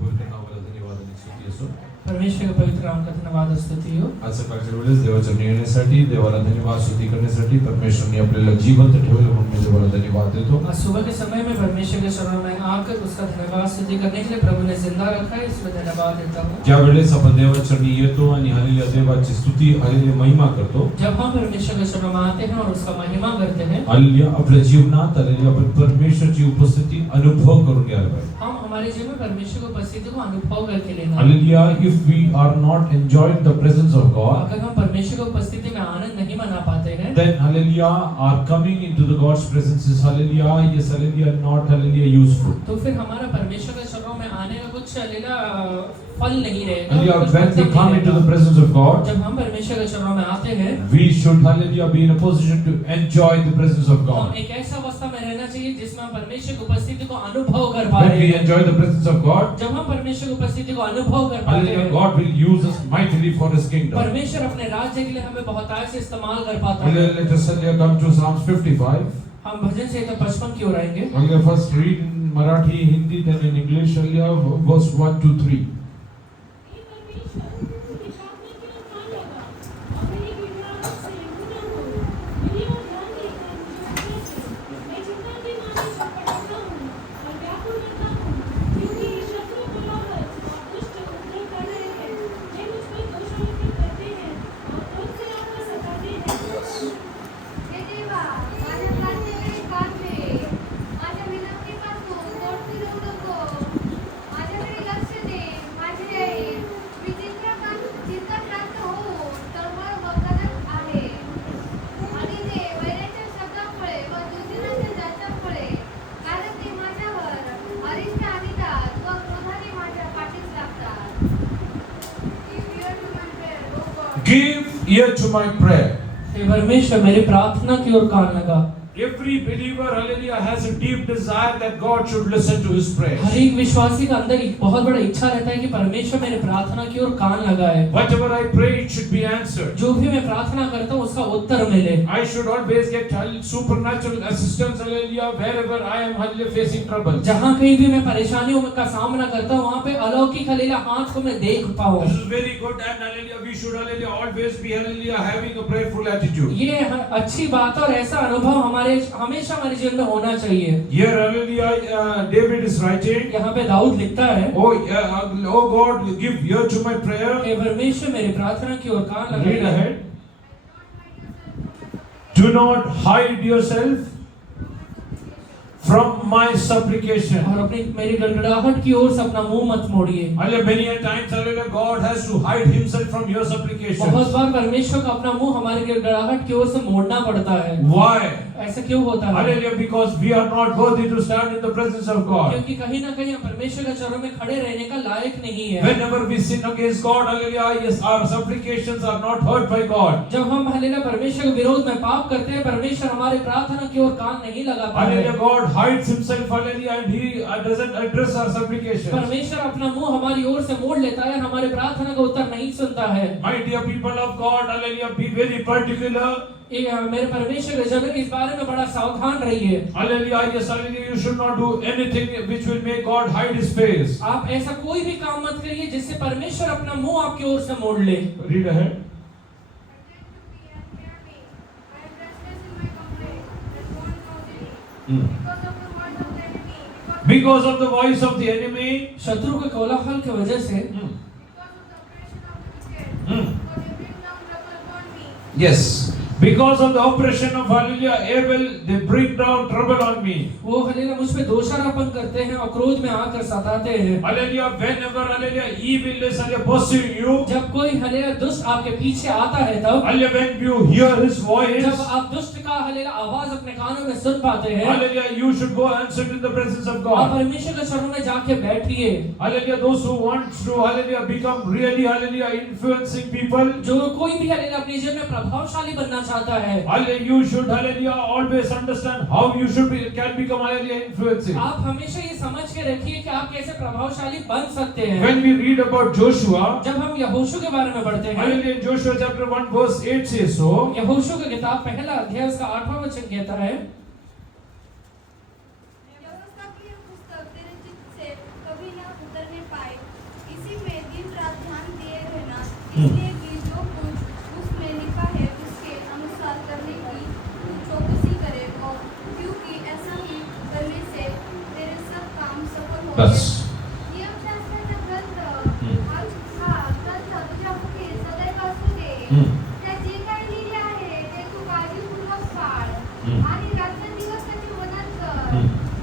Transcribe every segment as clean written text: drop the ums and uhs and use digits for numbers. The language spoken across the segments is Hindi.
पवित्र नावाला धन्यवाद आणि स्तुती असो. परमेश्वर के पवित्र नाम का धन्यवाद और स्तुति हो. आज सकाळच्या वेळेस देवाच्या येण्यासाठी, देवाला धन्यवाद स्तुती करण्यासाठी परमेश्वरने आपल्याला जिवंत ठेवलं म्हणून मी देवाला धन्यवाद देतो. आज सुबह के समय में परमेश्वर के चरणों में आकर उसका धन्यवाद स्तुति करने के लिए प्रभु ने जिंदा रखा है, इसमें धन्यवाद देता हूँ. ज्या वेळेस आपण देवाच्या चरणी येतो आणि हालेलुया देवाची स्तुती हालेलुया महिमा करतो, जब हम परमेश्वर के चरणों में आते हैं और उसका महिमा करते हैं, हालेलुया आपल्या जीवनात हालेलुया आपण परमेश्वरची उपस्थिती अनुभव करून घ्यायला पाहिजे. हम हमारे जीवन में परमेश्वर की उपस्थिति को अनुभव करके लेना. Hallelujah if we are not enjoying the presence of God, अगर हम परमेश्वर की उपस्थिति में आनंद नहीं मना पाते हैं, then hallelujah our coming into the God's presence is hallelujah yes hallelujah not hallelujah useful. तो फिर हमारा परमेश्वर के चरणों में आने का कुछ हालेलुया फल नहीं रहेगा. Hallelujah, when we come into the presence of God, जब हम परमेश्वर के चरणों में आते हैं, we should hallelujah be in a position to enjoy the presence of हम God. एक ऐसा अवस्था में रहना चाहिए जिसमें हम परमेश्वर की उपस्थिति को अनुभव कर पा When रहे we हैं. enjoy the presence of God, जब हम परमेश्वर की उपस्थिति को अनुभव कर पाते hallelujah, हैं, God will use us mightily for His kingdom. परमेश्वर अपने राज्य के लिए हमें बहुतायत से इस्तेमाल कर पाता है. Hallelujah, let us hallelujah come to Psalms 55. हम भजन संहिता 55 की ओर आएंगे. Hallelujah, first read in Marathi, Hindi, then in English. Hallelujah, verse 1 to 3. Give ear to my prayer. हे परमेश्वर मेरी प्रार्थना की ओर कान लगा. Every believer, hallelujah, has a deep desire that God should listen to his prayers. हर एक विश्वासी का अंदर एक बहुत बड़ा इच्छा रहता है कि परमेश्वर मेरी प्रार्थना की ओर कान लगाए. Whatever I pray, it should be answered. जो भी मैं प्रार्थना करता हूँ उसका उत्तर मिले. I should always get supernatural assistance, hallelujah, wherever I am, hallelujah, facing trouble. जहाँ कहीं भी मैं परेशानियों का सामना करता हूँ वहाँ पे अलौकिक हालेलुया हाथ को मैं देख पाऊँ. This is very good, and hallelujah, we should hallelujah always be hallelujah having a prayerful attitude. ये अच्छी बात और ऐसा अनुभव हमेशा हमारे जीवन में होना चाहिए. Here, hallelujah, David is writing, यहाँ पे दाऊद लिखता है, oh God, give ear to my prayer. हे परमेश्वर मेरी प्रार्थना की ओर कान Read लगाइए. ahead. Do not hide yourself from my supplication. और अपनी मेरी गड़गड़ाहट की ओर से अपना मुंह मत मोड़िए. Hallelujah, many a times, hallelujah, God has to hide himself from your supplications. बहुत बार परमेश्वर का अपना मुंह हमारी गड़गड़ाहट की ओर से मोड़ना पड़ता है. Why? ऐसा क्यों होता है? Hallelujah, because we are not worthy to stand in the presence of God. क्योंकि कहीं ना कहीं हम परमेश्वर के चरणों में खड़े रहने का लायक नहीं है. Whenever we sin against God, hallelujah, yes, our supplications are not heard by God. जब हम हालेलुया परमेश्वर के विरोध में पाप करते हैं, परमेश्वर हमारी प्रार्थना की ओर कान नहीं लगाता है. Hallelujah, God hides himself, hallelujah, and he doesn't address our supplications. परमेश्वर अपना मुंह हमारी ओर से मोड़ लेता है, हमारे प्रार्थना का उत्तर नहीं सुनता है. My dear people of God, hallelujah, be very particular. मेरे परमेश्वर के जन इस बारे में बड़ा सावधान रहिए. Hallelujah, yes, hallelujah, you should not do anything which will make God hide his face. आप ऐसा कोई भी काम मत करिए जिससे परमेश्वर अपना मुंह आपकी ओर से मोड़ ले. Read ahead. Because of the voice of the enemy. शत्रु के कोलाहल की वजह से. Yes. Because of the oppression of hallelujah Abel, they bring down trouble on me. वो हालेलुया मुझ पे दोषारोपण करते हैं और क्रोध में आकर सताते हैं. Hallelujah, whenever hallelujah evil is hallelujah pursuing you. जब कोई हालेलुया दुष्ट आपके पीछे आता है तब. Hallelujah, when you hear his voice. जब आप दुष्ट का हालेलुया आवाज अपने कानों में सुन पाते हैं. Hallelujah, you should go and sit in the presence of आप God. परमेश्वर के चरणों में जाके बैठिए. Hallelujah, those who want to hallelujah become really hallelujah influencing people. जो कोई भी हालेलुया अपने जीवन में प्रभावशाली बनना चाहता है. You should hallelujah always understand how you can become hallelujah influencing. आप हमेशा ये समझ के रखिए कि आप कैसे प्रभावशाली बन सकते हैं. When we read about Joshua, जब हम यहोशू के बारे में पढ़ते हैं, hallelujah, in Joshua chapter 1 verse 8 says so. यहोशू की किताब पहला अध्याय उसका 8वां वचन कहता है, व्यवस्था की पुस्तक तेरे चित्त से कभी न उतरने पाए, इसलिए कि जो कुछ उसमें लिखा है उसके अनुसार करने की तू चौकसी करे, और क्योंकि ऐसा ही करने से तेरे सब काम सफल होंगे. बस नियमशास्त्राचा ग्रंथ तुझ्या मुखे सदैव असू दे. त्यात जे काही लिहिले आहे ते तू काळजीपूर्वक पाळ आणि रात्रंदिवस त्याची मनन कर,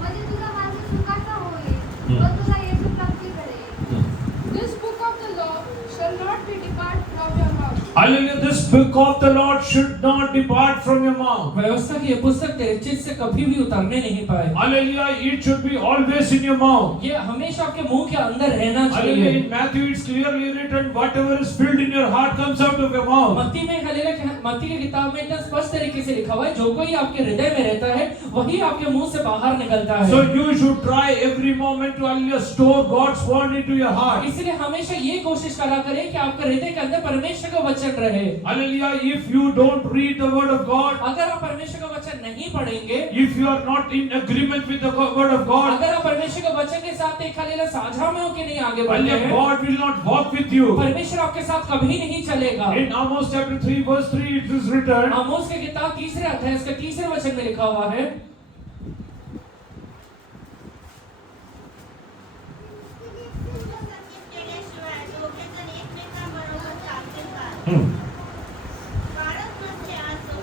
म्हणजे तुझा मार्ग सुखाचा होईल व तुला येशू प्राप्ती करेल. This book of the law shall not be depart from your mouth. Hallelujah, this book of the Lord should not depart from your mouth. व्यवस्था की ये पुस्तक तेरे चित्त से कभी भी उतरने नहीं पाए. Hallelujah, it should be always in your mouth. ये हमेशा आपके मुंह के अंदर रहना Hallelujah, चाहिए. in Matthew it's clearly written, whatever is filled in your heart comes out of your mouth. मत्ती में मत्ती की किताब में इतना स्पष्ट तरीके से लिखा हुआ है, जो कोई आपके हृदय में रहता है वही आपके मुंह से बाहर निकलता है. So you should try every moment to hallelujah store God's word into your heart. इसलिए हमेशा ये कोशिश करा करें कि आपके हृदय के अंदर परमेश्वर का वचन रहे. Hallelujah, if you don't read the word of God, अगर आप परमेश्वर का वचन नहीं पढ़ेंगे, if you are not in agreement with the word of God, अगर आप परमेश्वर के वचन के साथ एक हालेलुया साझा में होकर नहीं आगे बढ़ते hallelujah, हैं, God will not walk with you. परमेश्वर आपके साथ कभी नहीं चलेगा. In Amos chapter 3 verse 3 it is written, आमोस की किताब तीसरे अध्याय इसके तीसरे वचन में लिखा हुआ है,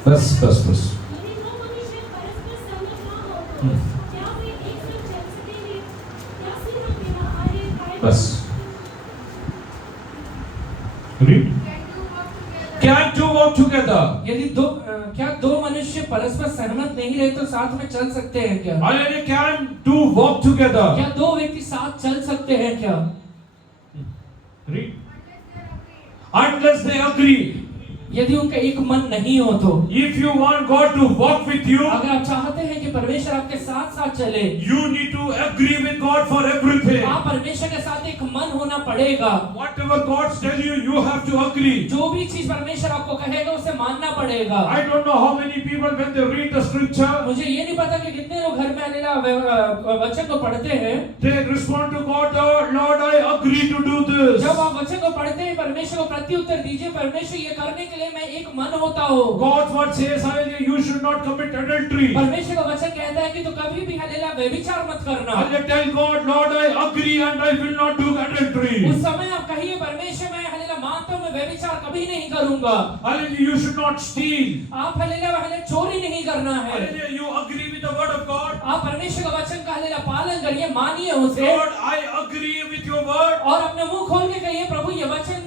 बस बस बस बस read. Can two walk together? यदि क्या दो मनुष्य परस्पर सहमत नहीं रहे तो साथ में चल सकते हैं क्या? Hallelujah, can two walk together? क्या दो व्यक्ति साथ चल सकते हैं क्या? Read. Unless they agree. यदि उनका एक मन नहीं हो तो. If you want God to walk with you, अगर आप चाहते हैं कि परमेश्वर आपके साथ साथ चले, you need to agree with God for everything. आप परमेश्वर के साथ एक मन होना पड़ेगा. Whatever God tells you, you have to agree. जो भी चीज परमेश्वर आपको कहेगा उसे मानना पड़ेगा. I don't know how many people when they read the scripture, मुझे ये नहीं पता कि कितने लोग घर में हालेलुया वचन को पढ़ते हैं, they respond to God, oh Lord, I agree to do this. जब आप वचन को पढ़ते हैं परमेश्वर को प्रत्युत्तर दीजिए, परमेश्वर ये करने के लिए मैं एक मन होता हूँ. God's word says, hallelujah, you should not commit adultery. परमेश्वर का वचन कहता है कि तू कभी भी हालेलुया व्यभिचार मत करना. Hallelujah, tell God, Lord, I agree and I will not do adultery. उस समय आप कहिए परमेश्वर मैं हालेलुया मानता हूँ मैं व्यभिचार कभी नहीं करूंगा. Hallelujah, you should not steal. आप हालेलुया चोरी नहीं करना है. Hallelujah, you agree with the word of God. आप परमेश्वर का वचन का हालेलुया पालन करिए, मानिए उसे, Lord, I agree with your word. और अपने मुंह खोल के कहिए प्रभु ये वचन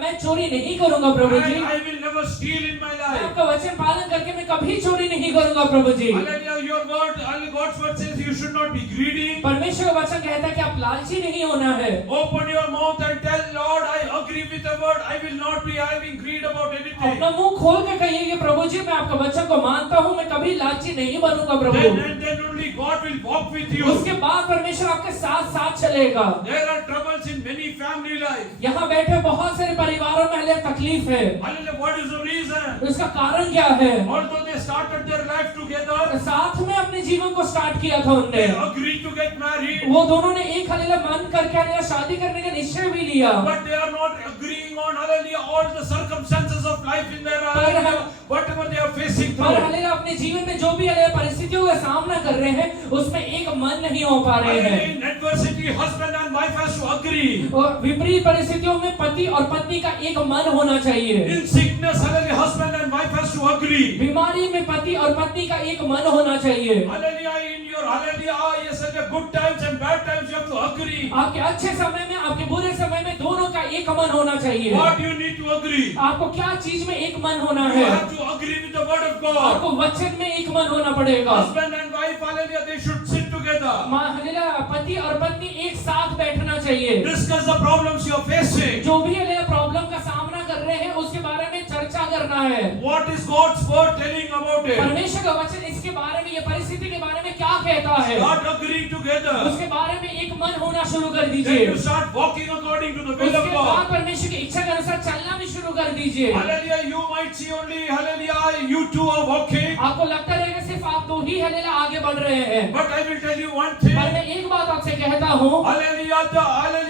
मैं चोरी नहीं करूंगा प्रभु जी. I will never steal in my मैं life. आपका वचन पालन करके मैं कभी चोरी नहीं करूंगा प्रभु जी. Hallelujah, your word, hallelujah, God's word says you should not be greedy. परमेश्वर का वचन कहता है कि आप लालची नहीं होना है. Open your mouth and tell Lord, I agree with the word. I will not be having greed about anything. अपना मुंह खोल के कहिए कि प्रभु जी मैं आपका वचन को मानता हूँ, मैं कभी लालची नहीं बनूंगा प्रभु. Then only God will walk with you. उसके बाद परमेश्वर आपके साथ साथ चलेगा. There are troubles in many family life. यहाँ बैठे बहुत सारे परिवारों में हालेलुया तकलीफ है. Hallelujah, what is the reason? इसका कारण क्या है? Although they started their life together, साथ में अपने जीवन को स्टार्ट किया था उनने. they agreed to get married, वो दोनों ने एक हालेलुया मन करके हालेलुया शादी करने का निश्चय भी लिया. but they are not agreeing on hallelujah all the circumstances of life in their life, whatever they are facing पर through. हालेलुया अपने जीवन में जो भी हालेलुया परिस्थितियों का सामना कर रहे हैं उसमें एक मन नहीं हो पा रहे हैं. In adversity, husband and wife has to agree. और विपरीत परिस्थितियों में पति और पत्नी का एक मन होना चाहिए. In sickness, hallelujah, husband and wife has to agree. बीमारी में पति और पत्नी का एक मन होना चाहिए. Hallelujah, in your hallelujah, yes, at the good times and bad times you have to agree. आपके अच्छे समय में आपके बुरे समय में दोनों का एक मन होना चाहिए. What you need to agree? आपको क्या चीज में एक मन होना You है? have to agree with the word of God. आपको वचन में एक मन होना पड़ेगा. Husband and wife, hallelujah, they should sit together. Hallelujah पति और पत्नी एक साथ बैठना चाहिए. Discuss the problems you are facing. जो भी हालेलुया प्रॉब्लम का सामना कर रहे हैं उसके बारे में चर्चा करना है. What is God's word telling about it? परमेश्वर का वचन इसके बारे में, ये परिस्थिति के बारे में क्या कहता है? Start agreeing together. उसके बारे में एक मन होना शुरू कर Then दीजिए. you start walking according to the will उसके of बाद God. परमेश्वर की इच्छा के अनुसार चलना भी शुरू कर दीजिए. Hallelujah, you might see only, hallelujah, you two are walking. आपको लगता रहेगा सिर्फ आप दो ही हालेलुया आगे बढ़ रहे हैं. But I will tell you one thing. पर मैं एक बात आपसे कहता हूँ, Hallelujah,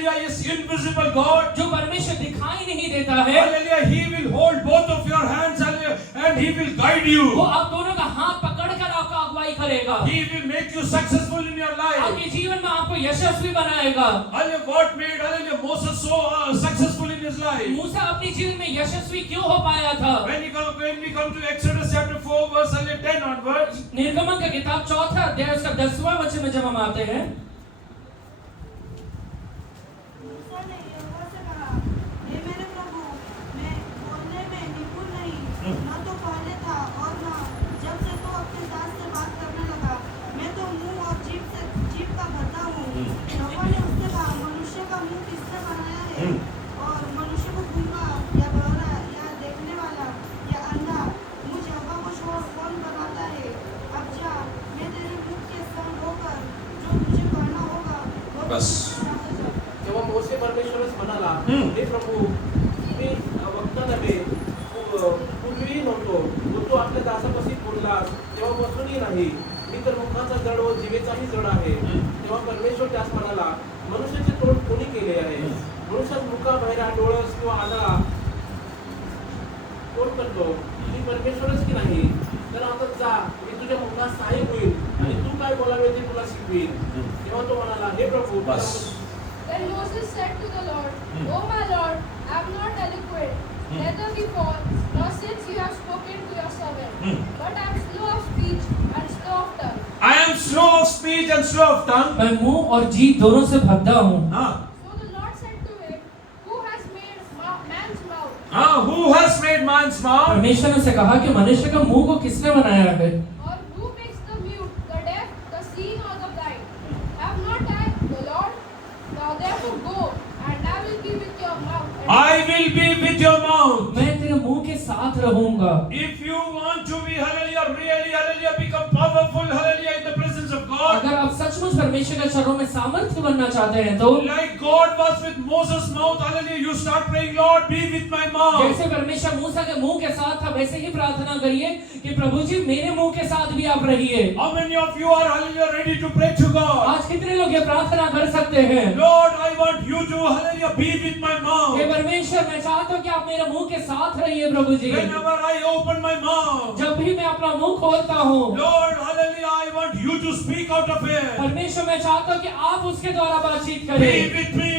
hallelujah, is invisible God. जो परमेश्वर दिखाई नहीं देता है, Hallelujah, He will hold both of your hands, hallelujah, and He will guide वो you. आप दोनों का हाथ पकड़कर आपका अगुवाई करेगा, He will make you successful in your life. आपके जीवन में आपको यशस्वी बनाएगा। Hallelujah, what made hallelujah Moses so successful in his life? मूसा अपने जीवन में यशस्वी क्यों हो पाया था? When we come to Exodus chapter 4 verse hallelujah 10 onwards, निर्गमन का किताब 4 अध्याय उसका 10वां वचन में जब हम आते हैं, मूसा ने यहोवा से कहा, हे मेरे प्रभु, मैं बोलने में निपुण नहीं, न तो पहले था और न जब से तू अपने दास से बात करने लगा। मैं तो मुंह और जीभ का भद्दा हूँ। यहोवा ने उससे कहा, मनुष्य का मुंह किसने बनाया है? और मनुष्य को गूंगा या बहरा या देखने वाला या अंधा मुझ यहोवा को छोड़ कौन बनाता है? अब जा, मैं तेरे मुख के संग होकर जो तुझे कहना होगा वो बस। जेव्हा मोसे परमेश्वरच म्हणाला, हे प्रभू, मी वक्ता नव्हे, पूर्वीही नव्हतो, तू आपल्या दासापाशी बोललास तेव्हा बसूनही नाही, मी तर मुखाचा जड व जिभेचाही जड आहे. तेव्हा परमेश्वर त्यास म्हणाला, मनुष्याचे तोंड कोणी केले आहे? मनुष्यात मुका, बहिरा, डोळस किंवा आंधळा कोण करतो? मी परमेश्वरच की नाही? तर आता जा, मी तुझ्या मुखास सहाय्यक होईल आणि तू काय बोलावे ते तुला शिकवीन. तेव्हा तो म्हणाला, हे प्रभू, बस. Then Moses said to the Lord, O my Lord, I am not eloquent, neither before, nor since you have spoken to your servant, but I am slow of speech and slow of tongue. I am slow of speech and slow of tongue. मैं मुंह और जीभ दोनों से भद्दा हूँ। So the Lord said to him, Who has made man's mouth? Who has made man's mouth? परमेश्वर ने उसे कहा कि मनुष्य का मुंह को किसने बनाया है? Or who makes the mute, the deaf, the seeing, or the blind? Have not I, the Lord? Now therefore go, and I will be with your mouth. and I will be with your mouth. मैं तेरे मुंह के साथ रहूंगा। If you want to be hallelujah, really hallelujah, become powerful hallelujah in the presence of God. अगर आप सचमुच परमेश्वर के चरणों में सामर्थ्य बनना चाहते हैं तो Like God was with Moses' mouth, hallelujah, you start praying, Lord, be with my mouth. जैसे परमेश्वर मूसा के मुंह के साथ था, वैसे ही प्रार्थना करिए कि प्रभु जी मेरे मुंह के साथ भी आप रहिए। How many of you are hallelujah ready to pray to God? आज कितने लोग ये प्रार्थना कर सकते हैं? Lord, I want you to hallelujah be with my mouth. हे परमेश्वर, मैं चाहता हूँ कि आप मेरे मुंह के साथ रहिए प्रभु जी। Whenever I open my mouth, जब भी मैं अपना मुंह खोलता हूँ, Lord, hallelujah, I want you to speak out of it. परमेश्वर मैं चाहता हूँ कि आप उसके द्वारा बातचीत Be करें। with me.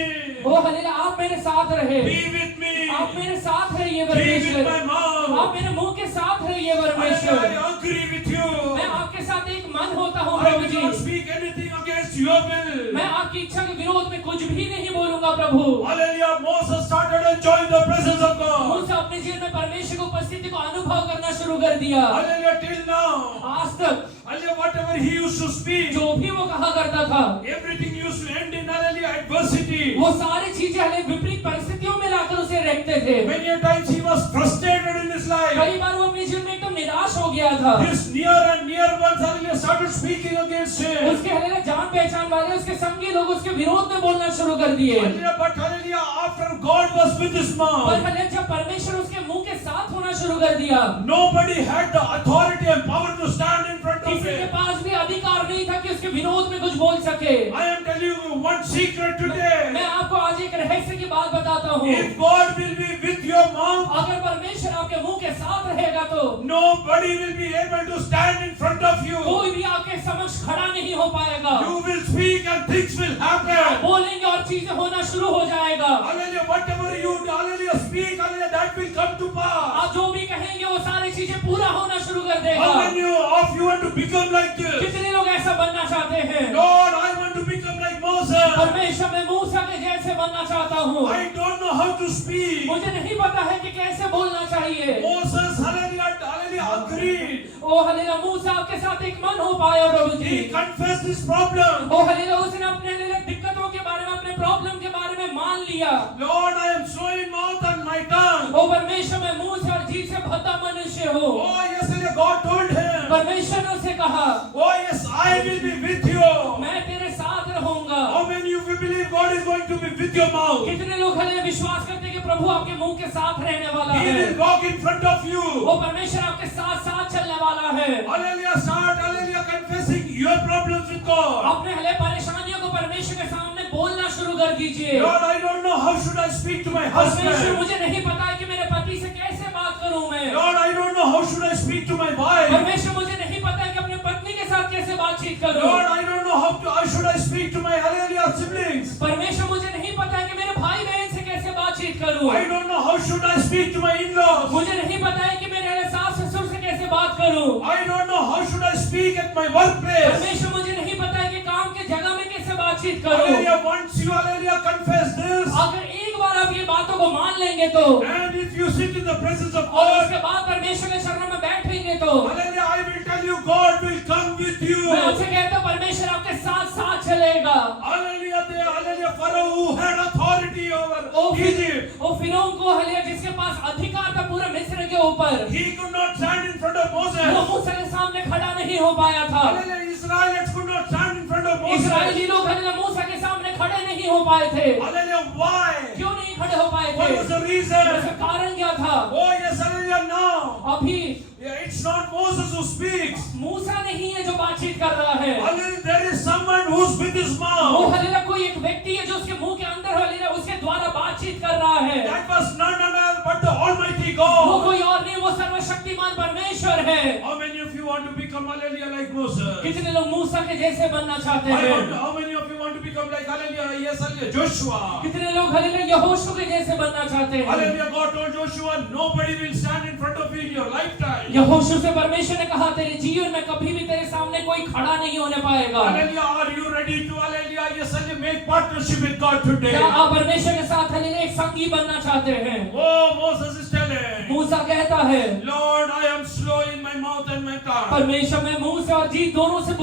ओ हालेलुया, आप मेरे साथ रहे। Be with me. आप मेरे साथ रहिए Be with परमेश्वर। my mouth. आप मेरे मुंह के साथ रहिए Hallelujah, परमेश्वर। I agree with you. मैं आपके साथ एक मन होता हूँ I Prabhu will ji. not speak anything against your will. मैं आपकी इच्छा के विरोध में कुछ भी नहीं बोलूंगा प्रभु। Hallelujah, Moses started enjoying the presence of God. मूसा अपने जीवन में परमेश्वर की उपस्थिति को अनुभव करना शुरू कर दिया। Hallelujah, till now. आज तक Hallelujah, whatever he used to speak, जो भी वो कहा करता था, everything used to end in hallelujah adversity. वो सारी चीजें हमें विपरीत परिस्थितियों में लाकर उसे रखते थे। Many a times he was frustrated in his life. कई बार वो अपने जीवन में एकदम निराश हो गया था। His near and near ones hallelujah started speaking against him. उसके हलेला जान पहचान वाले उसके संगी लोग उसके विरोध में बोलना शुरू कर दिए। Hallelujah, but hallelujah, after God was with his पर mouth, हलेला जब परमेश्वर उसके मुंह के साथ होना शुरू कर दिया, nobody had the authority and power to stand in front of किसी के him. पास भी अधिकार नहीं था कि उसके विरोध में कुछ बोल सके। I am telling you one secret today. मैं आपको आज एक रहस्य की बात बताता हूँ। If God will be with your mouth, अगर परमेश्वर आपके मुंह के साथ रहेगा तो nobody will be able to stand in front of you. कोई भी आपके समक्ष खड़ा नहीं हो पाएगा। You will speak and things will आप happen. बोलेंगे और चीजें होना शुरू हो जाएगा। Hallelujah, whatever you hallelujah speak, hallelujah, that will come to pass. आप जो भी कहेंगे वो सारी चीजें पूरा होना शुरू कर देगा। How many of you want to become like this? कितने लोग ऐसा बनना चाहते हैं? Lord, I want to become like Moses. परमेश्वर मैं मूसा के जैसे बनना चाहता हूँ। I don't know how to speak. मुझे नहीं पता है कि कैसे बोलना चाहिए। Moses, hallelujah, agreed. ओ हलेला, मूसा आपके साथ एक मन हो पाया प्रभु जी। He confessed his problem. ओ हलेला, उसने अपने हलेला दिक्कतों के बारे में, अपने प्रॉब्लम के बारे में मान लिया। Lord, I am slow in mouth and my tongue. ओ परमेश्वर मैं मुंह से और जीभ से भद्दा मनुष्य हूँ। Oh, yes, hallelujah, God told him. परमेश्वर ने उसे कहा, Oh, yes, I will be with you. मैं तेरे साथ रहूंगा। How many of you believe God is going to be with your mouth? कितने लोग हलेला विश्वास करते हैं कि प्रभु आपके मुंह के साथ रहने वाला He है? will walk in front of you. वो परमेश्वर आपके साथ साथ चलने वाला है। Hallelujah, start, hallelujah, confessing your problems with God. अपने हले परेशानियों को परमेश्वर के सामने बोलना शुरू कर दीजिए। Lord, I don't know how should I speak to my परमेश्वर husband. मुझे नहीं पता है कि मेरे पति से कैसे बात करूं मैं। Lord, I don't know how should I speak to my wife. परमेश्वर मुझे नहीं पता है कि अपने पत्नी के साथ कैसे बातचीत करूं। Lord, I don't know how should I speak to my hallelujah siblings. परमेश्वर मुझे नहीं पता है कि मेरे भाई बहन से कैसे बातचीत करूं। I don't know how should I speak to my in-laws. मुझे नहीं पता है कि मेरे सास ससुर से कैसे बात करूं। I don't know how should I speak at my workplace. परमेश्वर मुझे नहीं पता है कि काम के जगह में कैसे बातचीत करूं। Hallelujah, once you hallelujah confess this, अगर एक बार आप ये बातों को मान लेंगे तो, and if you sit in the presence of और God, उसके बाद परमेश्वर के शरणों में बैठेंगे तो, hallelujah, I will tell you, God will come with you. मैं आपसे कहता हूं परमेश्वर आपके साथ साथ चलेगा। Hallelujah, hallelujah, Pharaoh who had authority over Egypt, वो फिरौन को हलिया जिसके पास अधिकार था पूरे मिस्र के ऊपर, he could not stand in front of वो Moses. मूसा के सामने खड़ा नहीं हो पाया था। Hallelujah, Israelites could not stand in front of Moses. इस्राएली लोग हलिया मूसा के सामने खड़े नहीं हो पाए थे। Hallelujah, why? क्यों नहीं खड़े हो पाए What थे? was the reason? उसका कारण क्या था? Oh yes, hallelujah, now. अभी It's not Moses who speaks. मूसा नहीं है जो बातचीत कर रहा है, Hallelujah, there is someone who's with his वो mouth. हलिया कोई एक व्यक्ति है जो उसके मुंह के अंदर हलिया उसके द्वारा बातचीत कर रहा है। That was none other but the Almighty वो God. कोई और नहीं, वो सर्वशक्तिमान परमेश्वर है। How many of you want to become hallelujah like Moses? कितने लोग मूसा के जैसे बनना चाहते I want हैं? how many of you want to become like hallelujah? Yes, hallelujah, Joshua. कितने लोग हलिया यहोशू के जैसे बनना चाहते हैं? Hallelujah, God told Joshua, nobody will stand in front of you in your lifetime. यहोशू से परमेश्वर ने कहा तेरे जीवन में कभी भी तेरे सामने कोई खड़ा नहीं होने पाएगा। Hallelujah, are you ready to hallelujah? Yes, hallelujah, make partnership with God today. क्या आप परमेश्वर के साथ हलिया एक संगी बनना चाहते हैं? Oh, Moses is telling, मूसा कहता है Lord, I am slow in my mouth and my tongue. परमेश्वर मैं मुंह से और जीभ दोनों से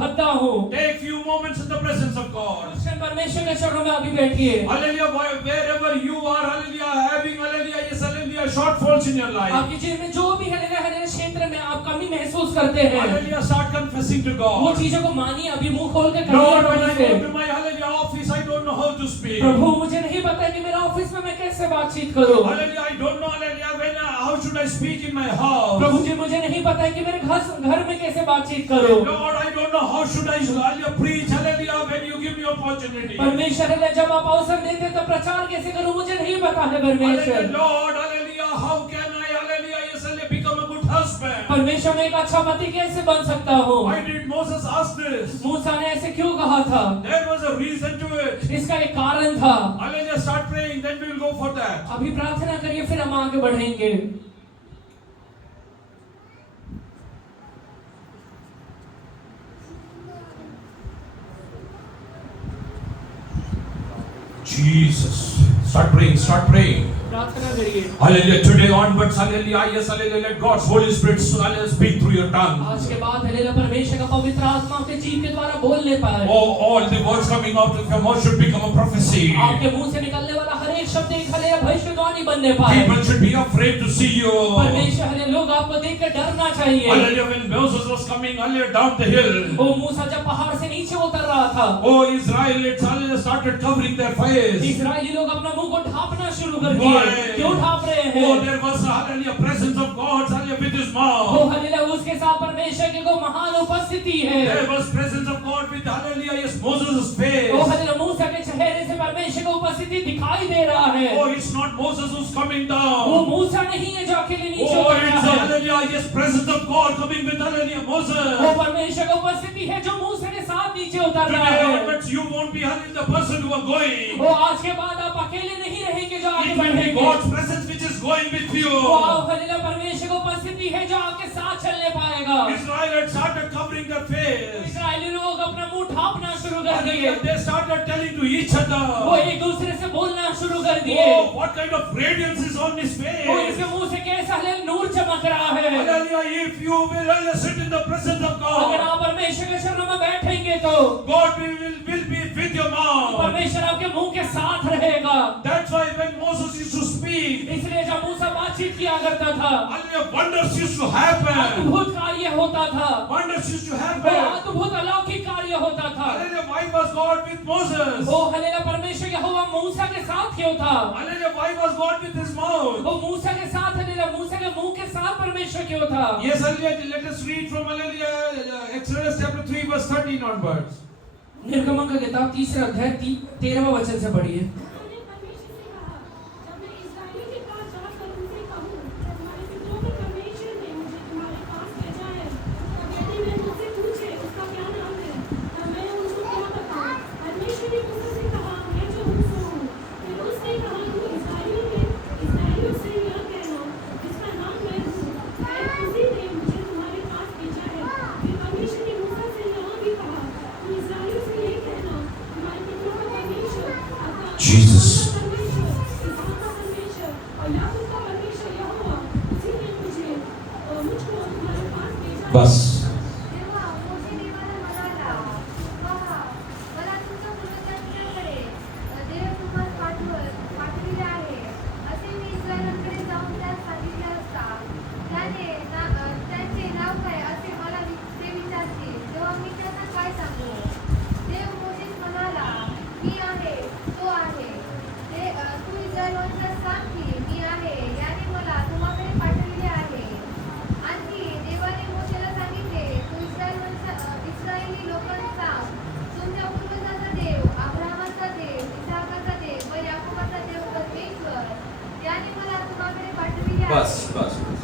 भद्दा हूँ। Take few moments in the presence of God. उस क्षण परमेश्वर के चरणों में अभी बैठिए। Hallelujah, wherever you are, hallelujah, having hallelujah, yes, hallelujah, shortfalls in your life. आपके जीवन में जो भी हलिया हलिया क्षेत्र में आप कमी महसूस करते हैं, Hallelujah, start confessing to वो God. चीजों को मानिए। अभी मुंह खोल के Lord, when I कहिए go to my hallelujah office, I don't know how to speak. प्रभु मुझे नहीं पता है कि मेरा ऑफिस में मैं कैसे बातचीत करूं। Hallelujah, I don't know hallelujah how should I speak in my house. प्रभु जी मुझे नहीं पता है कि मेरे घर में कैसे बातचीत करूं। Lord, I don't know how should I hallelujah preach hallelujah when you give me opportunity. परमेश्वर है जब आप अवसर देते तो प्रचार कैसे करूं मुझे नहीं पता है Hallelujah, परमेश्वर। Lord, hallelujah, how can I hallelujah yes hallelujah become a good husband? परमेश्वर में एक अच्छा पति कैसे बन सकता हूं? Why did Moses ask this? मूसा ने ऐसे क्यों कहा था? There was a reason to it. इसका एक कारण था। Hallelujah, start praying, then we will go for that. अभी प्रार्थना करिए फिर हम आगे बढ़ेंगे। Jesus, start praying, start praying. प्रार्थना करिए। Hallelujah, today onwards, hallelujah, yes, hallelujah, let God's Holy Spirit hallelujah, speak through your tongue. आज के बाद हल्लेलुया परमेश्वर का पवित्र आत्मा आपके जीव के द्वारा बोलने पाए। Oh, all the words coming out of your mouth should become a prophecy. आपके मुंह से निकलने वाला हर एक शब्द एक हल्लेलुया भविष्यवाणी बनने पाए। People should be afraid to see you. परमेश्वर हल्लेलुया लोग आपको देखकर डरना चाहिए। Hallelujah, when Moses was coming hallelujah down the hill. वो मूसा जब पहाड़ से नीचे उतर रहा था, Oh, Israelites hallelujah started covering their face. इस्राएली लोग अपना मुंह को ढांपना शुरू कर Why? दिए। क्यों ढांप रहे हैं? Oh, there was hallelujah presence of God hallelujah with his वो mouth. हल्लेलुया उसके साथ परमेश्वर की को महान उपस्थिति है। There was presence of God with hallelujah yes Moses' face. वो हल्लेलुया मूसा के चेहरे से परमेश्वर की उपस्थिति दिखाई दे रहा है। Oh, it's not Moses who's coming वो down. मूसा नहीं है जो अकेले नीचे Oh, उतर it's रहा है। hallelujah yes presence of God coming with hallelujah वो Moses. परमेश्वर की उपस्थिति है जो मूसा के साथ नीचे उतर रहा Today है। onwards you won't be hallelujah the person who are going. वो आज के बाद आप अकेले नहीं रहेंगे जो आगे It will be बढ़ेंगे। God's presence which is going with you. वो हल्लेलुया परमेश्वर की उपस्थिति है जो आपके साथ चलने पाएगा। Israelites started covering their face. इस्राएली लोग अपना मुंह ढांपना शुरू कर दिए। And they started telling to each वो other. एक दूसरे से बोलना शुरू कर दिए। Oh, what kind of radiance is on his वो face. इसके मुंह से कैसा हल्लेलुया नूर चमक रहा है। Hallelujah, if you will hallelujah, sit in the presence of अगर God, आप परमेश्वर के शरणों में बैठेंगे तो God will be with your mouth. परमेश्वर आपके मुंह के साथ रहेगा। That's why when Moses used to speak, इसलिए जब मूसा बातचीत किया करता था, hallelujah, wonders used to happen. अद्भुत कार्य होता था। Wonders used to वो happen. अद्भुत अलौकिक कार्य होता था। Hallelujah, why was God with Moses? वो हल्लेलुया परमेश्वर यहोवा मूसा के साथ क्यों था? Hallelujah, why was God with his mouth? वो मूसा के साथ हल्लेलुया मूसा के मुंह के साथ परमेश्वर परमेश्वर क्यों था? Yes, hallelujah. Let us read from hallelujah Exodus chapter 3 verse 13 onwards. निर्गमन का किताब 3 अध्याय 13वां वचन से पढ़िए। मैंने परमेश्वर से कहा, जब मैं इस्राएलियों के पास जाकर उनसे कहूँ, तुम्हारे पितरों के परमेश्वर ने मुझे तुम्हारे पास भेजा है, तब यदि वे मुझसे पूछे उसका क्या नाम है, तब मैं उनको क्या बताऊँ? परमेश्वर ने मूसा से कहा, मैं जो मूसा हूँ। फिर उसने कहा, तू इस्राएलियों से यह कहना, जिसका नाम मैं हूँ, उसी ने मुझे तुम्हारे पास भेजा है। फिर परमेश्वर ने मूसा से यह भी कहा, तू इस्राएलियों से यह कहना, तुम्हारे पितरों का परमेश्वर अर्थात Jesus. परमेश्वर, इस्हाक का परमेश्वर और याकूब का परमेश्वर यहोवा, उसी ने मुझको तुम्हारे पास भेजा है। बस. तेव्हा मोशे देवाला म्हणाला, पहा, मला तुमच्या पूर्वजांकडे देव तुम्हाला पाठविले आहे, असे मी इस्रायलांकडे जाऊन त्यास सांगितले असता, त्यांचे नाव काय असे मला ते विचारतील, तेव्हा मी त्यांना काय सांगू? देव मोशेस म्हणाला, मी आहे, तो आहे. तू इस्रायलांना सांग की मी आहे, याने मला तुम्हाकडे पाठविले आहे. आणखी देवाने मोशेला सांगितले, तू इस्रायली लोकांना सांग, तुमच्या पूर्वजाचा देव, अब्राहामाचा देव, इसाकाचा देव व याकोबाचा देव परमेश्वर, याने मला तुम्हाकडे पाठविले आहे. बस.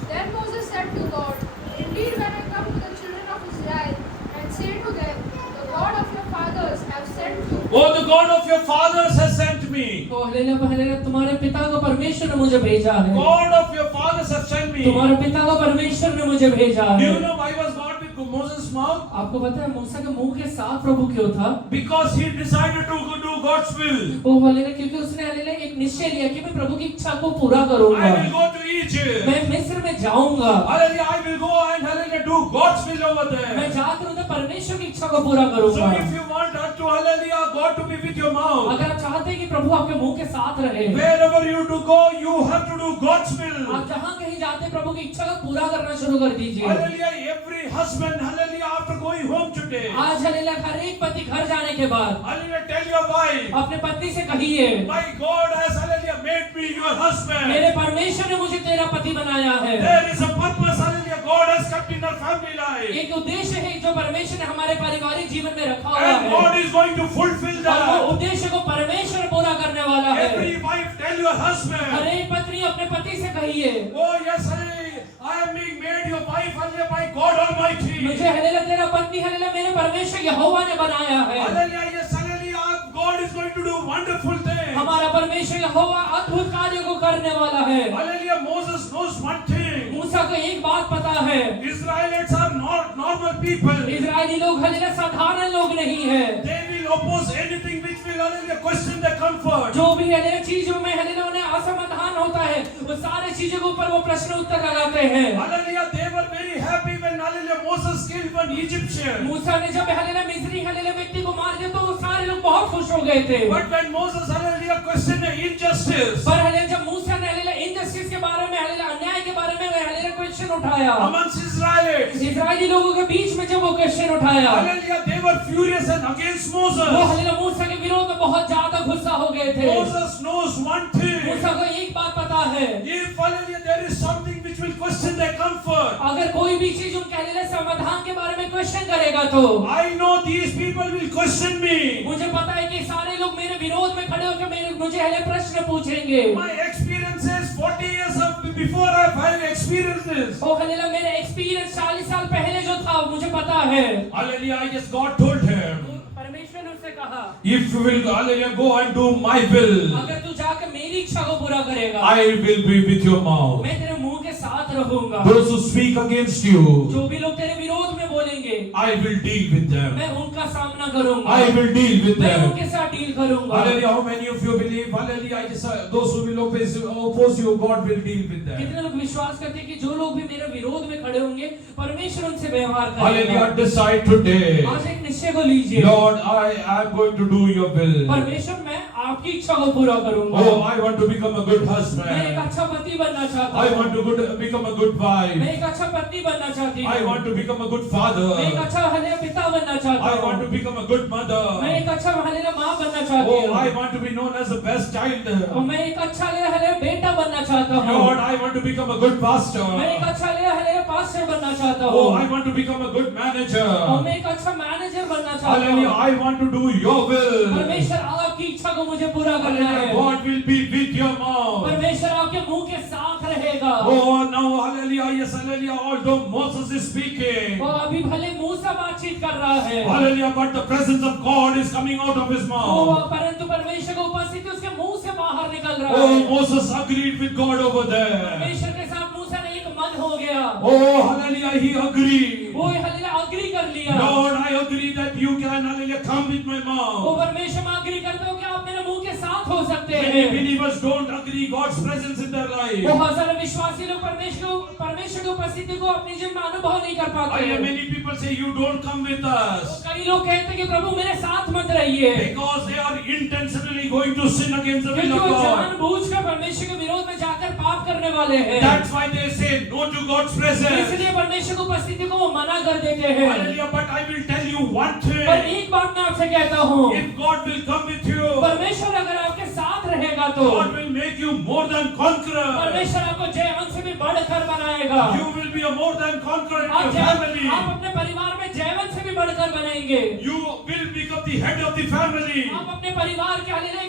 Then Moses said to God, Indeed, when I come to the children of Israel and say to them, The God of your fathers have sent you. Oh, the God of your fathers has sent me. तो हालेलुया, तुम्हारे पिता को परमेश्वर ने मुझे भेजा है। God of your fathers has sent me. तुम्हारे पिता को परमेश्वर ने मुझे भेजा Do है। you know why was God with Moses' mouth? आपको पता है मूसा के मुंह के साथ प्रभु क्यों था? Because he decided to do God's will. वो हालेलुया, क्योंकि उसने हालेलुया एक निश्चय लिया कि मैं प्रभु की इच्छा को पूरा करूंगा। I will go to Egypt. मैं मिस्र में जाऊंगा। Hallelujah, I will go and hallelujah do God's will over मैं there. जाकर उधर परमेश्वर की इच्छा को पूरा So करूंगा। if you want that to hallelujah God to be with your mouth, अगर आप चाहते हैं कि प्रभु आपके मुंह के साथ रहे, wherever you to go, you have to do God's will. आप जहाँ कहीं जाते हैं प्रभु की इच्छा को पूरा करना शुरू कर दीजिए। Hallelujah, every husband, hallelujah, after going home today, आज हालेलुया, हर एक पति घर जाने के बाद hallelujah, tell your wife, अपने पत्नी से कहिए, my God has hallelujah made me your husband. मेरे परमेश्वर ने मुझे तेरा पति बनाया है। There is a purpose, hallelujah, God has kept in our family life. एक उद्देश्य है जो परमेश्वर ने हमारे पारिवारिक जीवन में रखा हुआ And God है, is going to fulfill और वो that. उद्देश्य को परमेश्वर पूरा करने वाला है। Every wife, tell your her husband, एक पत्नी अपने पति से कहिए, oh yes, hallelujah, I am being made your wife, hallelujah, by God Almighty. मुझे हालेलुया तेरा पत्नी हालेलुया मेरे परमेश्वर यहोवा ने बनाया है। Hallelujah, yes, hallelujah, God is going to do wonderful things. हमारा परमेश्वर यहोवा अद्भुत कार्य को करने वाला है। Hallelujah, Moses knows one thing. मूसा को एक बात पता है, Israelites are not normal people. Israeli लोग हालेलुया साधारण लोग नहीं है। They will oppose anything which will hallelujah question their comfort. जो भी हालेलुया चीजों में हालेलुया उन्हें असमाधान होता है, वो सारे चीजों के ऊपर वो प्रश्न उत्तर लगाते हैं। Hallelujah, they were very happy when hallelujah Moses killed one Egyptian. मूसा ने जब हालेलुया मिस्री हालेलुया व्यक्ति को मार दिया तो वो सारे लोग बहुत खुश हो गए थे। But when Moses hallelujah questioned the injustice पर हालेलुया जब मूसा ने हालेलुया इनजस्टिस के बारे में हालेलुया अन्याय के बारे में हालेलुया क्वेश्चन उठाया, amongst Israelites, इजरायली लोगों के बीच में जब वो क्वेश्चन उठाया, hallelujah, they were furious and against वो Moses. हालेलुया मूसा के विरोध में बहुत ज्यादा गुस्सा हो गए थे। Moses knows one thing. मूसा को एक बात पता है, If hallelujah there is something which will question their comfort, अगर कोई भी चीज उनके हालेलुया समाधान के बारे में क्वेश्चन करेगा तो I know these people will question me. मुझे पता है कि सारे लोग मेरे विरोध में खड़े होकर मुझे हालेलुया प्रश्न पूछेंगे। My experiences 40 years before I've experienced this. Oh hallelujah मेरा एक्सपीरियंस 40 साल पहले जो था मुझे पता है। Hallelujah, I just God told him, परमेश्वर ने उससे कहा, if you will hallelujah go and do my will, अगर तू जाकर मेरी इच्छा को पूरा करेगा, I will be with your mouth. मैं तेरे मुंह के साथ रहूंगा। Those who speak against you, जो भी लोग तेरे विरोध में बोलेंगे, I will deal with them. मैं उनका सामना करूंगा। I will deal with मैं them. उनके साथ डील करूंगा। Hallelujah, how many of you believe, hallelujah, I just, those who will oppose you, God will deal with them. कितने लोग विश्वास करते हैं कि जो लोग भी मेरे विरोध में खड़े होंगे परमेश्वर उनसे व्यवहार करेगा। Hallelujah, decide today, आज एक निश्चय को लीजिए, Lord, I am going to do your will. परमेश्वर मैं आपकी इच्छा को पूरा करूंगा। Oh, I want to become a good मैं एक husband. अच्छा पति बनना चाहता I हूँ। want to become a good मैं wife. एक अच्छा पत्नी बनना चाहती हूँ। I want to become a good मैं एक father. अच्छा हले पिता बनना चाहता I हूँ। want to become a good मैं mother. एक अच्छा हले माँ बनना चाहती Oh, हूँ। I want to be known as the best child. और मैं एक अच्छा हले बेटा बनना चाहता हूँ। Lord, I want to become a good pastor. मैं एक अच्छा हले पास्टर बनना चाहता Oh, हूँ। I want to become a good और manager. मैं एक अच्छा मैनेजर बनना चाहता Hallelujah, हूँ। I want to do your will. परमेश्वर आपकी इच्छा को मुझे पूरा करना है। Hallelujah, God will be with your mouth. परमेश्वर आपके मुंह के साथ रहेगा। Oh, now, hallelujah, yes, hallelujah, although Moses is speaking. वो अभी भले मुंह से बातचीत कर रहा है। Hallelujah, but the presence of God is coming out of his वो mouth. परंतु परमेश्वर की उपस्थिति उसके मुंह से बाहर निकल रहा Oh, है। Moses agreed with God over there. परमेश्वर के साथ मूसा ने एक मन हो गया। Oh, hallelujah, he agreed. वो हल्लेलुया अग्री कर लिया। Lord, I agree that you can, hallelujah, come with my वो mouth. परमेश्वर में अग्री करते हो कि आप मेरे मुंह के साथ हो सकते Many हैं। believers don't agree God's presence in their life. बहुत सारे विश्वासी लोग परमेश्वर की उपस्थिति को अपने जीवन में अनुभव नहीं कर पाते हैं। Many people say, you don't come with us. कई लोग कहते हैं कि प्रभु मेरे साथ मत रहिए, Because they are intentionally going to sin against the will क्योंकि of वो God. जानबूझकर परमेश्वर के विरोध में जाकर पाप करने वाले हैं। That's why they say no to God's presence. इसलिए परमेश्वर की उपस्थिति को वो मना कर देते हैं। Hallelujah, but I will tell you one पर thing. एक बात मैं आपसे कहता हूँ, If God will come with you, परमेश्वर अगर आपके साथ रहेगा तो God will make you more than conqueror. परमेश्वर आपको जयवंत से भी बढ़कर बनाएगा। You will be a more than conqueror in आप your family. आप अपने परिवार में जयवंत से भी बढ़कर बनेंगे। You will become the head of the family. आप अपने परिवार के हल्लेलुया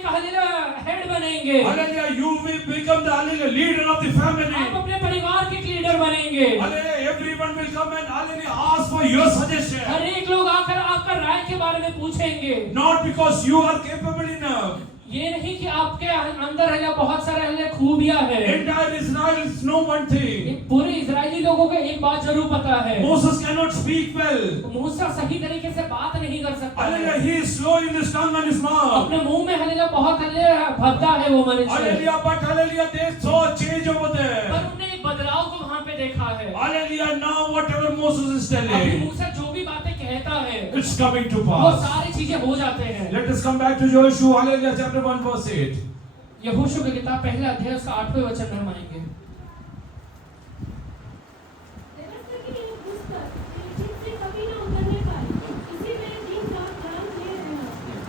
हेड बनेंगे। Hallelujah, you will become the hallelujah, leader of the आप family. अपने परिवार के लीडर बनेंगे। Hallelujah, everyone will come and hallelujah, ask for your suggestion. हर एक लोग आकर आपका राय के बारे में पूछेंगे। Not because you are capable enough. ये नहीं कि आपके अंदर है बहुत सारे खूबियां हैं। Entire Israel know one thing. पूरे इजरायली लोगों को एक बात जरूर पता है, Moses cannot speak well. मूसा सही तरीके से बात नहीं कर सकता है। Hallelujah, he is slow in his tongue and his mouth. अपने मुंह में हल्लेलुया बहुत हल्लेलुया भद्दा है वो मनुष्य। Hallelujah, but hallelujah, they saw a change over पर there. उन्होंने एक बदलाव को वहाँ पे देखा है। Hallelujah, now whatever Moses is अभी telling, मूसा जो भी बातें कहता है it's coming to वो pass. सारी चीजें हो जाते हैं। Let us come back to Joshua, hallelujah, chapter 1 verse 8. यहोशू की किताब पहला अध्याय उसका 8वें वचन में हम आएंगे। व्यवस्था की यह पुस्तक चित्त से कभी न उतरने पाए, इसी में दिन रात ध्यान किए रहना,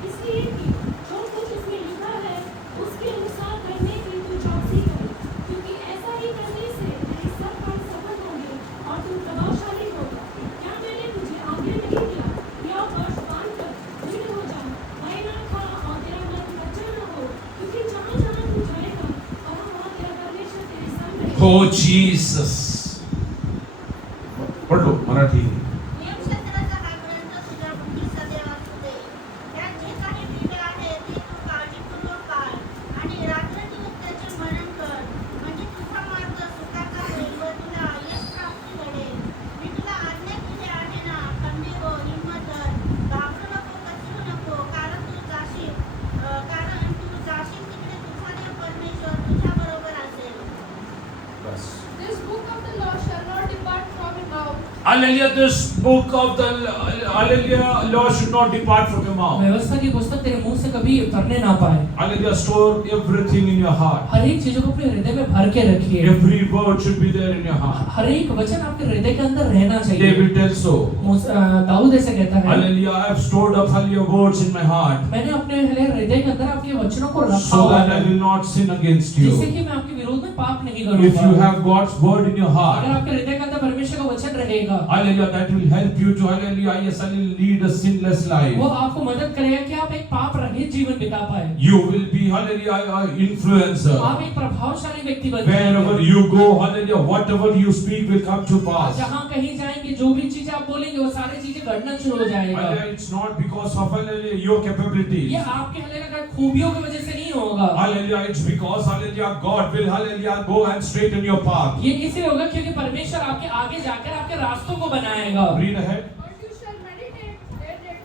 इसलिए कि जो कुछ इसमें लिखा है उसके अनुसार करने की तू चौकसी कर, क्योंकि ऐसा ही करने से तेरे सब काम सफल होंगे और तू प्रभावशाली होगा। क्या मैंने तुझे आज्ञा नहीं दिया कि आप वर्ष बांधकर दृढ़ हो जा, भय न खा और तेरा मन लज्जा न हो, क्योंकि जहाँ जहाँ तू जाएगा वहाँ तेरा परमेश्वर तेरे संग रहेगा। Oh Jesus. पढ़ लो मराठी. नियमशास्त्राचा हा ग्रंथ तुझ्या बुद्धीचा देव असू दे. त्यात जे काही लिहिले आहे ते तू काळजीपूर्वक पाळ आणि रात्रंदिवस त्याचे मनन कर, म्हणजे तुझा मार्ग सुखाचा होईल व तुला यश प्राप्ती घडेल. मी तुला आज्ञा केली आहे ना, खंबीर हो, हिंमत धर, घाबरू नको, कचरू नको, कारण तू जाशील तिकडे तुझा देव परमेश्वर तुझ्या बरोबर असेल. बस. This book of the law shall not depart from your mouth. Hallelujah, this book of the hallelujah law should not depart from your mouth. व्यवस्था की पुस्तक तेरे मुंह से कभी उतरने ना पाए। Hallelujah, store everything in your heart. हर एक चीजों को अपने हृदय में भर के रखिए। Every word should be there in your heart. हर एक वचन आपके हृदय के अंदर रहना चाहिए। David tells so. दाऊद ऐसे कहता है, Hallelujah, I have stored up hallelujah words in my heart मैंने अपने हृदय के अंदर आपके वचनों को रखा so हुआ that I है, will not sin against जिससे you. कि मैं आपके विरोध में पाप नहीं If करूंगा। you have God's word in your अगर heart, आपके हृदय के अंदर परमेश्वर का वचन रहेगा, hallelujah, that will help you to hallelujah, yes, hallelujah, lead a sinless वो life. आपको मदद करेगा कि आप एक पाप रहित जीवन बिता पाए। You will be hallelujah, an influencer. आप एक प्रभावशाली व्यक्ति बन Wherever जाएंगे। you go, hallelujah, whatever you speak will come to pass. जहाँ कहीं जाएंगे जो भी चीजें आप बोलेंगे वो सारी चीजें घटना शुरू हो जाएगा। Hallelujah, it's not because of hallelujah, your capabilities. ये आपके हल्लेलुया खूबियों की वजह से नहीं होगा। Hallelujah, it's because hallelujah, God will hallelujah go and straighten your path. ये इसलिए होगा क्योंकि परमेश्वर आपके आगे जाकर आपके रास्तों को बनाएगा। Read ahead. But you shall meditate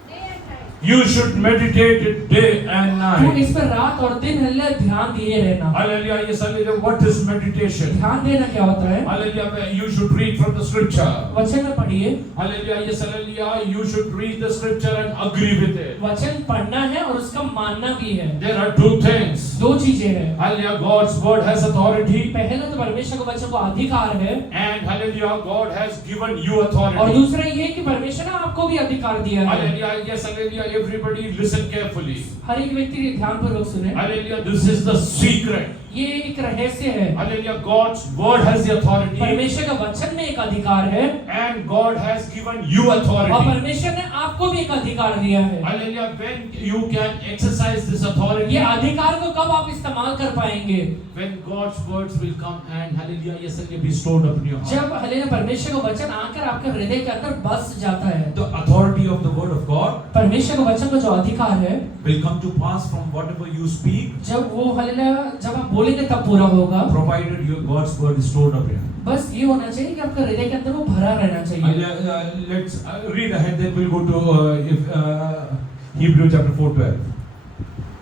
day and night. You should meditate it day and night. इस पर रात और दिन हल्ले ध्यान दिए रहना। Hallelujah. Yes, hallelujah. What is meditation? ध्यान देना क्या होता है? Hallelujah. You should read from the scripture. वचन में पढ़िए। Hallelujah. Yes, hallelujah. You should read the scripture and agree with it. वचन पढ़ना है और उसका मानना भी है। There are two things. दो चीजें हैं। Hallelujah. God's word has authority. पहला तो परमेश्वर के वचन को अधिकार है, And hallelujah, God has given you और authority. दूसरा ये कि परमेश्वर ने आपको भी अधिकार दिया है। Hallelujah. Yes, hallelujah. Everybody listen carefully. हर एक व्यक्ति ध्यानपूर्वक सुने। Hallelujah. This is the secret. ये एक रहस्य है। Hallelujah. God's word has the authority. परमेश्वर का वचन में एक अधिकार है, And God has given you और authority. परमेश्वर ने आपको भी एक अधिकार दिया है। Hallelujah. When you can exercise this authority. ये अधिकार को कब आप इस्तेमाल कर पाएंगे? When God's words will come and hallelujah, yes, hallelujah, be stored up in your heart. जब हालेलुया परमेश्वर का वचन आकर आपके हृदय के अंदर बस जाता है। The authority of the word of God परमेश्वर का वचन का जो अधिकार है, will come to pass from whatever you speak, जब वो हालेलुया जब आप बोलेंगे तब पूरा होगा। provided your God's word is stored up here. बस ये होना चाहिए कि आपका हृदय के अंदर वो भरा रहना चाहिए। Hallelujah. Let's read ahead. Then we'll go to Hebrew chapter 4:12.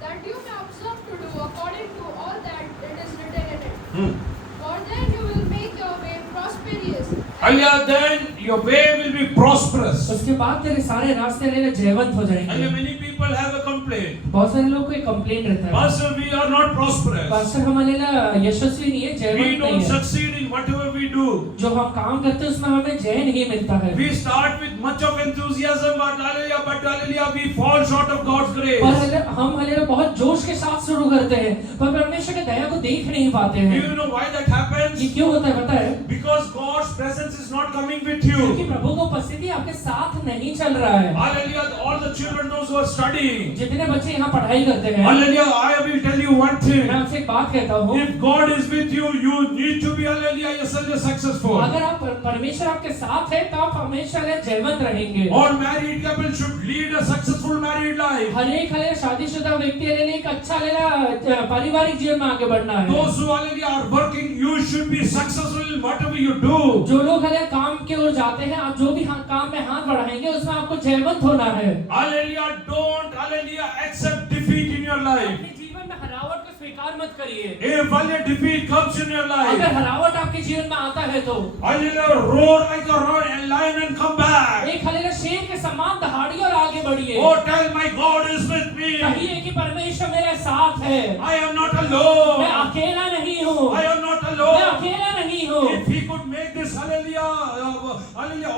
that you may observe to do according to all that it is written in it. For then you will make your way prosperous. Hallelujah. Then your way will be prosperous. उसके बाद तेरे सारे रास्ते हालेलुया जयवंत हो Hallelujah. जाएंगे। Many people have a complaint. बहुत सारे लोग को एक कंप्लेंट रहता है, Pastor, we are not prosperous. Pastor हम हालेलुया यशस्वी नहीं है, We जयवंत don't नहीं है। succeed in whatever we do. जो हम काम करते हैं उसमें हमें जय नहीं मिलता है। We start with much of enthusiasm, but hallelujah, we fall short of God's grace. और हम हालेलुया बहुत जोश के साथ शुरू करते हैं, पर परमेश्वर की दया को देख नहीं पाते Do हैं। you know why that happens? ये क्यों होता है पता है? Because God's presence is not coming with क्योंकि you. प्रभु का उपस्थिति आपके साथ नहीं चल रहा है। Hallelujah, all the children, those who are studying. जितने बच्चे यहाँ पढ़ाई करते हैं, Hallelujah, I will tell you one thing. मैं आपसे एक बात कहता हूँ, If God is with you, you need to be, hallelujah, yourself successful. अगर आप परमेश्वर आपके साथ है तो आप हमेशा जयवंत रहेंगे। All married couple should lead a successful married life. हर एक शादीशुदा व्यक्ति एक अच्छा पारिवारिक जीवन में आगे बढ़ना है। Those who hallelujah are working, you should be successful in whatever you do. जो लोग काम की ओर जाते हैं, आप जो भी काम में हाथ बढ़ाएंगे उसमें आपको जयवंत होना है। Hallelujah, don't hallelujah accept defeat in your life. अपने जीवन में हरावट को स्वीकार मत करिए। If hallelujah defeat comes in your life, अगर हरावट आपके जीवन में आता है तो hallelujah roar like a lion and come back. एक हालेलुया शेर के समान दहाड़िए और आगे बढ़िए। Oh, tell my God is with me. कहिए कि परमेश्वर मेरे साथ है, I am not alone. मैं अकेला नहीं हूँ, I am not मैं alone. अकेला नहीं हूँ। If he could make this hallelujah,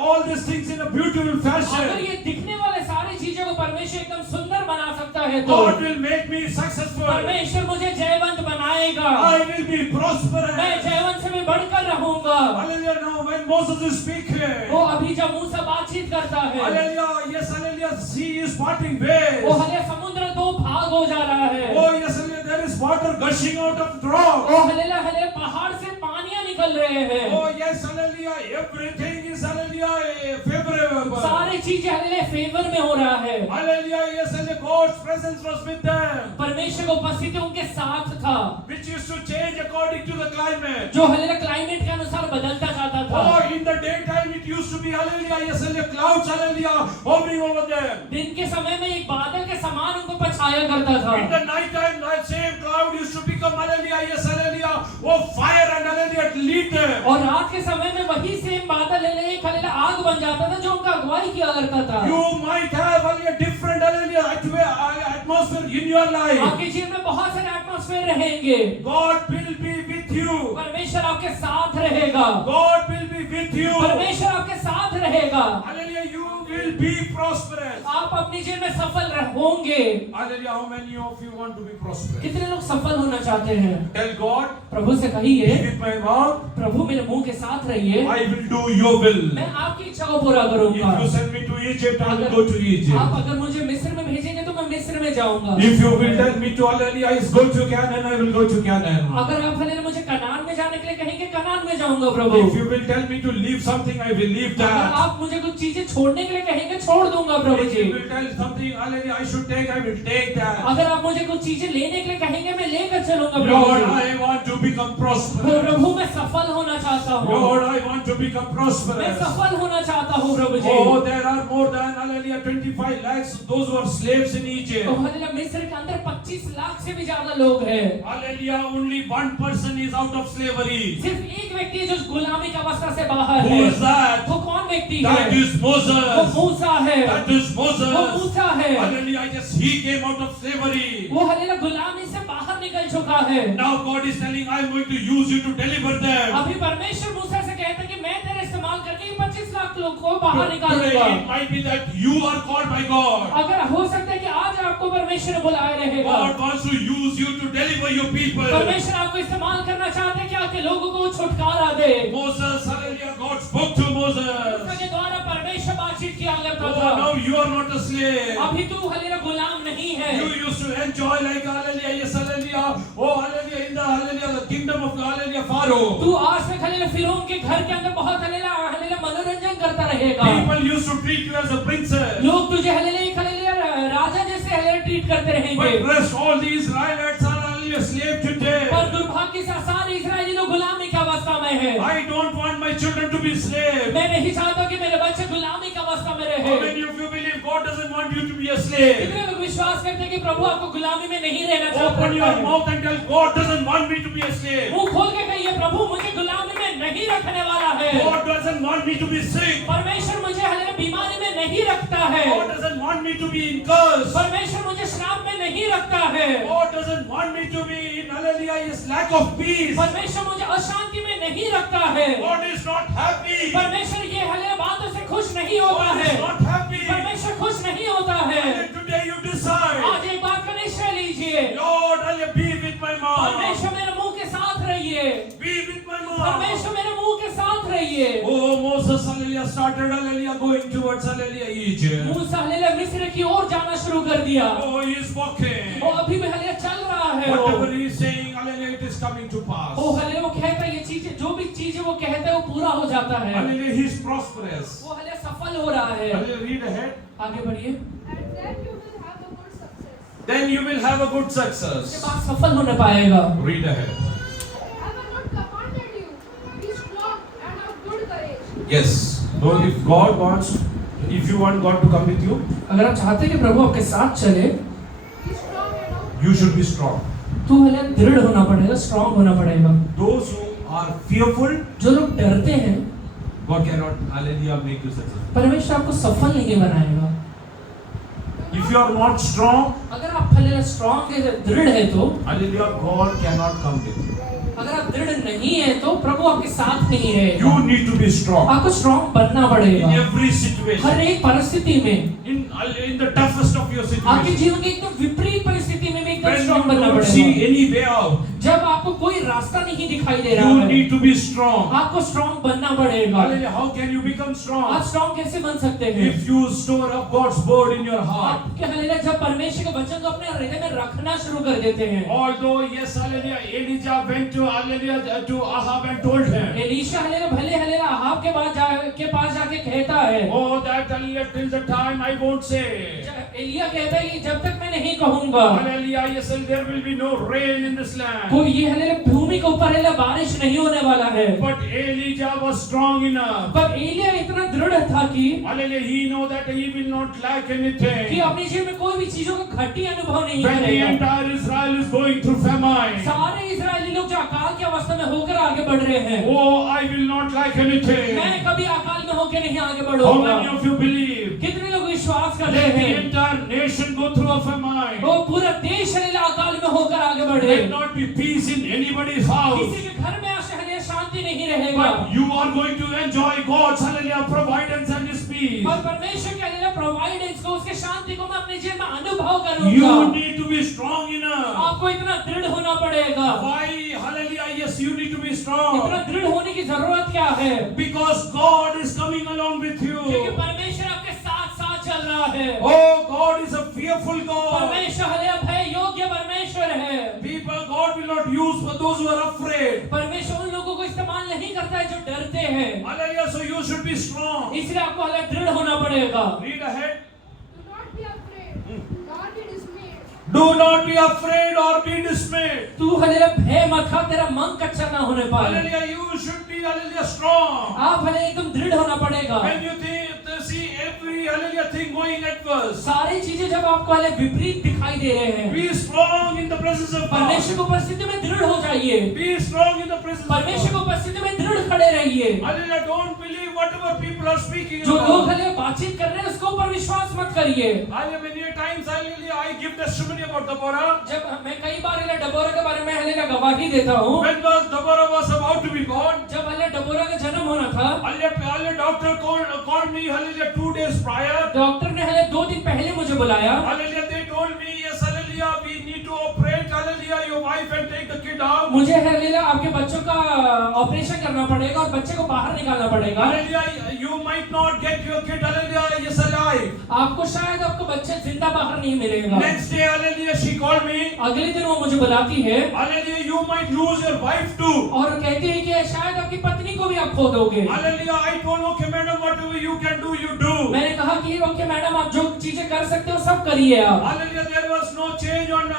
all these things in a beautiful अगर fashion, ये दिखने वाले सारी चीजों को परमेश्वर एकदम सुंदर बना सकता है तो God will make me successful. परमेश्वर मुझे जयवंत बनाएगा। I will be prosperous. मैं जयवंत से भी बढ़कर रहूंगा। Hallelujah. Now when Moses is speaking, वो अभी जब मूसा बातचीत करता है, hallelujah, yes, hallelujah, sea is parting waves. वो हालेलुया समुद्र दो भाग हो जा रहा है। Oh, yes, hallelujah, there is water gushing out of the rock. वो हालेलुया हालेलुया पहाड़ से पानियां निकल रहे हैं। Oh, yes, hallelujah, everything is, hallelujah, favorable. सारी चीजें हालेलुया फेवर में हो रहा है। Hallelujah, yes, hallelujah, God's presence was with them, परमेश्वर का उपस्थिति उनके साथ था, which used to change according to the climate. जो हालेलुया क्लाइमेट के अनुसार बदलता जाता था। Oh, in the daytime it used to be, hallelujah, yes, hallelujah, clouds, hallelujah, hovering over them. दिन के समय में एक बादल के समान उनको पर छाया करता था। In the night time, that same cloud used to become, hallelujah, yes, hallelujah, oh, fire and hallelujah, lead them. और रात के समय में वही सेम बादल एक हालेलुया आग बन जाता था जो उनका अगुवाई किया करता था। You might have, hallelujah, different, hallelujah, atmosphere in your life. आपके जीवन में बहुत सारे एटमॉस्फेयर रहेंगे। God will be with you. परमेश्वर आपके साथ रहेगा। God will be with you. परमेश्वर आपके साथ रहेगा। Hallelujah, you will be prosperous. आप अपने जीवन में सफल होंगे। Hallelujah, how many of you want to be prosperous? कितने लोग सफल होना चाहते हैं? Tell God, प्रभु से कहिए, with my mouth, प्रभु मेरे मुंह के साथ रहिए, I will do your will. मैं आपकी इच्छा को पूरा करूंगा। If you send me to Egypt, I will go to Egypt. आप अगर मुझे मिस्र में भेजेंगे तो मैं मिस्र में जाऊंगा। If you will tell me to, hallelujah, go to Canaan, I will go to Canaan. अगर आप हालेलुया मुझे कनान में जाने के लिए कहेंगे, कनान में जाऊंगा प्रभु। If you will tell me to leave something, I will leave अगर that. आप मुझे कुछ चीजें छोड़ने के लिए कहेंगे, छोड़ दूंगा प्रभु If ji. you will tell something, hallelujah, I should take, I will take that. अगर आप मुझे कुछ चीजें लेने के लिए कहेंगे, मैं लेकर चलूंगा प्रभु Lord, ji. I want to become तो prosperous. प्रभु मैं सफल होना चाहता हूँ। Lord, I want to become मैं prosperous. सफल होना चाहता हूँ प्रभु जी। Oh, there are more than, hallelujah, 25 lakhs, those who are slaves in Egypt. तो हालेलुया मिस्र के अंदर 25 ज्यादा लोग हैं। Hallelujah, only one person is out of slavery. सिर्फ एक व्यक्ति है जो गुलामी की अवस्था से बाहर Who है। is that? वो कौन व्यक्ति है? That is वो Moses. मूसा है। That is वो Moses. मूसा है। Hallelujah, yes, he came out of slavery. वो हालेलुया गुलामी से बाहर निकल चुका है। Now God is telling, I am going to use you to deliver them. अभी परमेश्वर मूसा से कहता है कि मैं तेरे इस्तेमाल करके 25 लाख लोग को बाहर Today निकालूंगा। it might be that you are called by God. अगर हो सकता है कि आज आपको परमेश्वर ने बुलाया रहेगा। God wants to use you to deliver your people. परमेश्वर आपको इस्तेमाल करना चाहते हैं कि आपके लोगों को छुटकारा दे। Moses, hallelujah, God spoke to Moses. के द्वारा परमेश्वर बातचीत किया करता Oh, था। now you are not a slave. अभी तू हालेलुया गुलाम नहीं है। You used to enjoy like hallelujah, yes, hallelujah. Oh, hallelujah, in the hallelujah, the kingdom of hallelujah, Pharaoh. तू आज तक हालेलुया फिरौन के घर के अंदर बहुत हालेलुया हालेलुया मनोरंजन करता रहेगा। People used to treat you as a princess. लोग तुझे हालेलुया एक हालेलुया राजा जैसे हालेलुया ट्रीट करते रहेंगे। But rest all the Israelites are hallelujah slave today. पर दुर्भाग्य से सारे इस्राएली लोग गुलामी की अवस्था में है। I don't want my children to be slave. मैं नहीं चाहता कि मेरे बच्चे गुलामी की अवस्था में रहे। How many of you believe God doesn't want you to be a slave? कितने लोग विश्वास करते हैं कि प्रभु आपको गुलामी में नहीं रहना Open your चाहता है। mouth and tell God doesn't want me to be a slave. मुंह खोल के कहिए प्रभु मुझे गुलामी में नहीं रखने वाला है। God doesn't want me to be sick. परमेश्वर मुझे हालेलुया बीमारी में नहीं रखता है। God doesn't want me to be in curse. परमेश्वर मुझे श्राप में नहीं रखता है। God doesn't want me to be in hallelujah is lack of peace. परमेश्वर मुझे अशांति में नहीं रखता है। God is not happy. परमेश्वर ये हालेलुया बातों से खुश नहीं होता God है। is not happy. परमेश्वर खुश नहीं होता है। And today you decide, आज एक बात का निश्चय लीजिए। Lord, hallelujah, be with my mouth. परमेश्वर मेरे मुंह के साथ रहिए। Be with my mouth. परमेश्वर मेरे मुंह के साथ रहिए। Oh, Moses, hallelujah, started, hallelujah, going towards, hallelujah, Egypt. मूसा हालेलुया मिस्र की ओर जाना शुरू कर दिया। Oh, he is walking. वो अभी भी हालेलुया चल रहा है। Whatever he is saying, hallelujah, it is coming to pass. वो हालेलुया वो कहता है ये चीजें जो भी चीजें वो कहता है वो पूरा हो जाता है। Hallelujah, he is prosperous. वो हालेलुया सफल हो रहा है। Hallelujah, read ahead. आगे बढ़िए। And then you will have a good success. Then you will have a good उसके success. बाद सफल होने पाएगा। Read ahead. Have I not commanded you? Be strong and of good courage. Yes. So if God wants, if you want God to come with you, अगर आप चाहते हैं कि प्रभु आपके साथ चले Be strong and of you should be strong. तो हालेलुया दृढ़ होना पड़ेगा, स्ट्रांग होना पड़ेगा। Those who are fearful, जो लोग डरते हैं God cannot, hallelujah, make you successful. परमेश्वर आपको सफल नहीं बनाएगा। If you are not strong, अगर आप हालेलुया स्ट्रांग है दृढ़ है तो hallelujah, God cannot come with you. अगर आप दृढ़ नहीं है तो प्रभु आपके साथ नहीं रहेगा। You need to be strong आपको स्ट्रांग बनना in पड़ेगा every situation. हर एक परिस्थिति में। In the toughest of your आपके situation. जीवन की एकदम विपरीत परिस्थिति में भी एकदम When स्ट्रांग you बनना don't see पड़ेगा। any way out, जब आपको कोई रास्ता नहीं दिखाई दे रहा you है need to be strong. आपको स्ट्रांग बनना पड़ेगा। Hallelujah, how can you become आप strong? स्ट्रांग कैसे बन सकते हैं? If you store up God's word in your heart. आपके हालेलुया जब परमेश्वर के वचन को अपने हृदय में रखना शुरू कर देते हैं। Although, yes, hallelujah, Elijah went to, hallelujah, to Ahab and told him, Elisha hallelujah भले हालेलुया अहाब के पास जाके कहता है। oh, that hallelujah, till the time I won't say. Elia कहता है कि जब तक मैं नहीं कहूंगा Hallelujah, yes, and there will be no rain in this land. तो ये हालेलुया भूमि के ऊपर हालेलुया बारिश नहीं होने वाला है। But Elijah was strong enough. पर एलिया इतना दृढ़ था कि Hallelujah, he know that he will not lack anything. अपने जीवन में कोई भी चीजों का घटी अनुभव नहीं When the करेगा। entire Israel is going through famine, सारे इजरायली लोग जो अकाल की अवस्था में होकर आगे बढ़ रहे हैं, oh, I will not lack anything. मैं कभी अकाल में होकर नहीं आगे How बढ़ूंगा। many of you believe? कितने लोग विश्वास कर Let रहे the हैं entire nation go through a famine. वो पूरा देश हालेलुया अकाल में होकर आगे बढ़े। Let not be peace in anybody's house. किसी के घर में हालेलुया शांति नहीं रहेगा। But you are going to enjoy God's hallelujah providence and His peace. और परमेश्वर के हालेलुया प्रोवाइडेंस को उसके शांति को मैं अपने जीवन में अनुभव करूंगा। You need to be strong enough. आपको इतना दृढ़ होना पड़ेगा। Why? Hallelujah. Yes, you need to be इतना strong. दृढ़ होने की जरूरत क्या है? Because God is coming along with क्योंकि you. परमेश्वर आपके साथ साथ चल रहा है। Oh, God is a fearful God. परमेश्वर हालेलुया भय योग्य परमेश्वर है। People, God will not use for those who are afraid. परमेश्वर उन लोगों को इस्तेमाल नहीं करता है जो डरते हैं। Hallelujah. So you should be strong. इसलिए आपको हालेलुया दृढ़ होना पड़ेगा। Read ahead. Do not be afraid, nor be dismayed. Do not be afraid or be dismayed. तू हालेलुया भय मत खा, तेरा मन कच्चा ना होने पाए। Hallelujah. You should be, hallelujah, strong. आप हालेलुया एकदम दृढ़ होना पड़ेगा। When you see every, hallelujah, thing going adverse, सारी चीजें जब आपको हालेलुया विपरीत दिखाई दे रहे हैं, be strong in the presence of God. परमेश्वर की उपस्थिति में दृढ़ हो जाइए, Be strong in the presence of परमेश्वर की God. उपस्थिति में दृढ़ खड़े रहिए। Hallelujah. Don't believe whatever people are speaking जो लोग about. हले बातचीत कर रहे हैं उसके ऊपर विश्वास मत करिए। Hallelujah. Many times, hallelujah, I give testimony about Deborah. जब मैं कई बार हले डबोरा के बारे में हले का गवाही देता हूँ। When Deborah was about to be born, जब हले डबोरा का जन्म होना था, hallelujah, doctor called me, hallelujah, 2 days prior. Doctor ने हले 2 दिन पहले मुझे बुलाया। Hallelujah, they told me, yes, hallelujah, we need to operate, hallelujah, your wife and take the kid out. मुझे हलेला आपके बच्चों का ऑपरेशन करना पड़ेगा और बच्चे को बाहर निकालना पड़ेगा। Hallelujah, you might not get your kid, hallelujah, yes, alive. आपको शायद आपको बच्चे जिंदा बाहर नहीं मिलेगा। Next day, hallelujah, she called me. अगले दिन वो मुझे बुलाती है Hallelujah, you might lose your wife too. और कहती है कि शायद आपकी पत्नी को भी आप खो दोगे। Hallelujah, I told, okay, madam, whatever you can do, you do. मैंने कहा कि ओके मैडम, आप जो चीजें कर सकते हो सब करिए आप। Hallelujah, there was no change on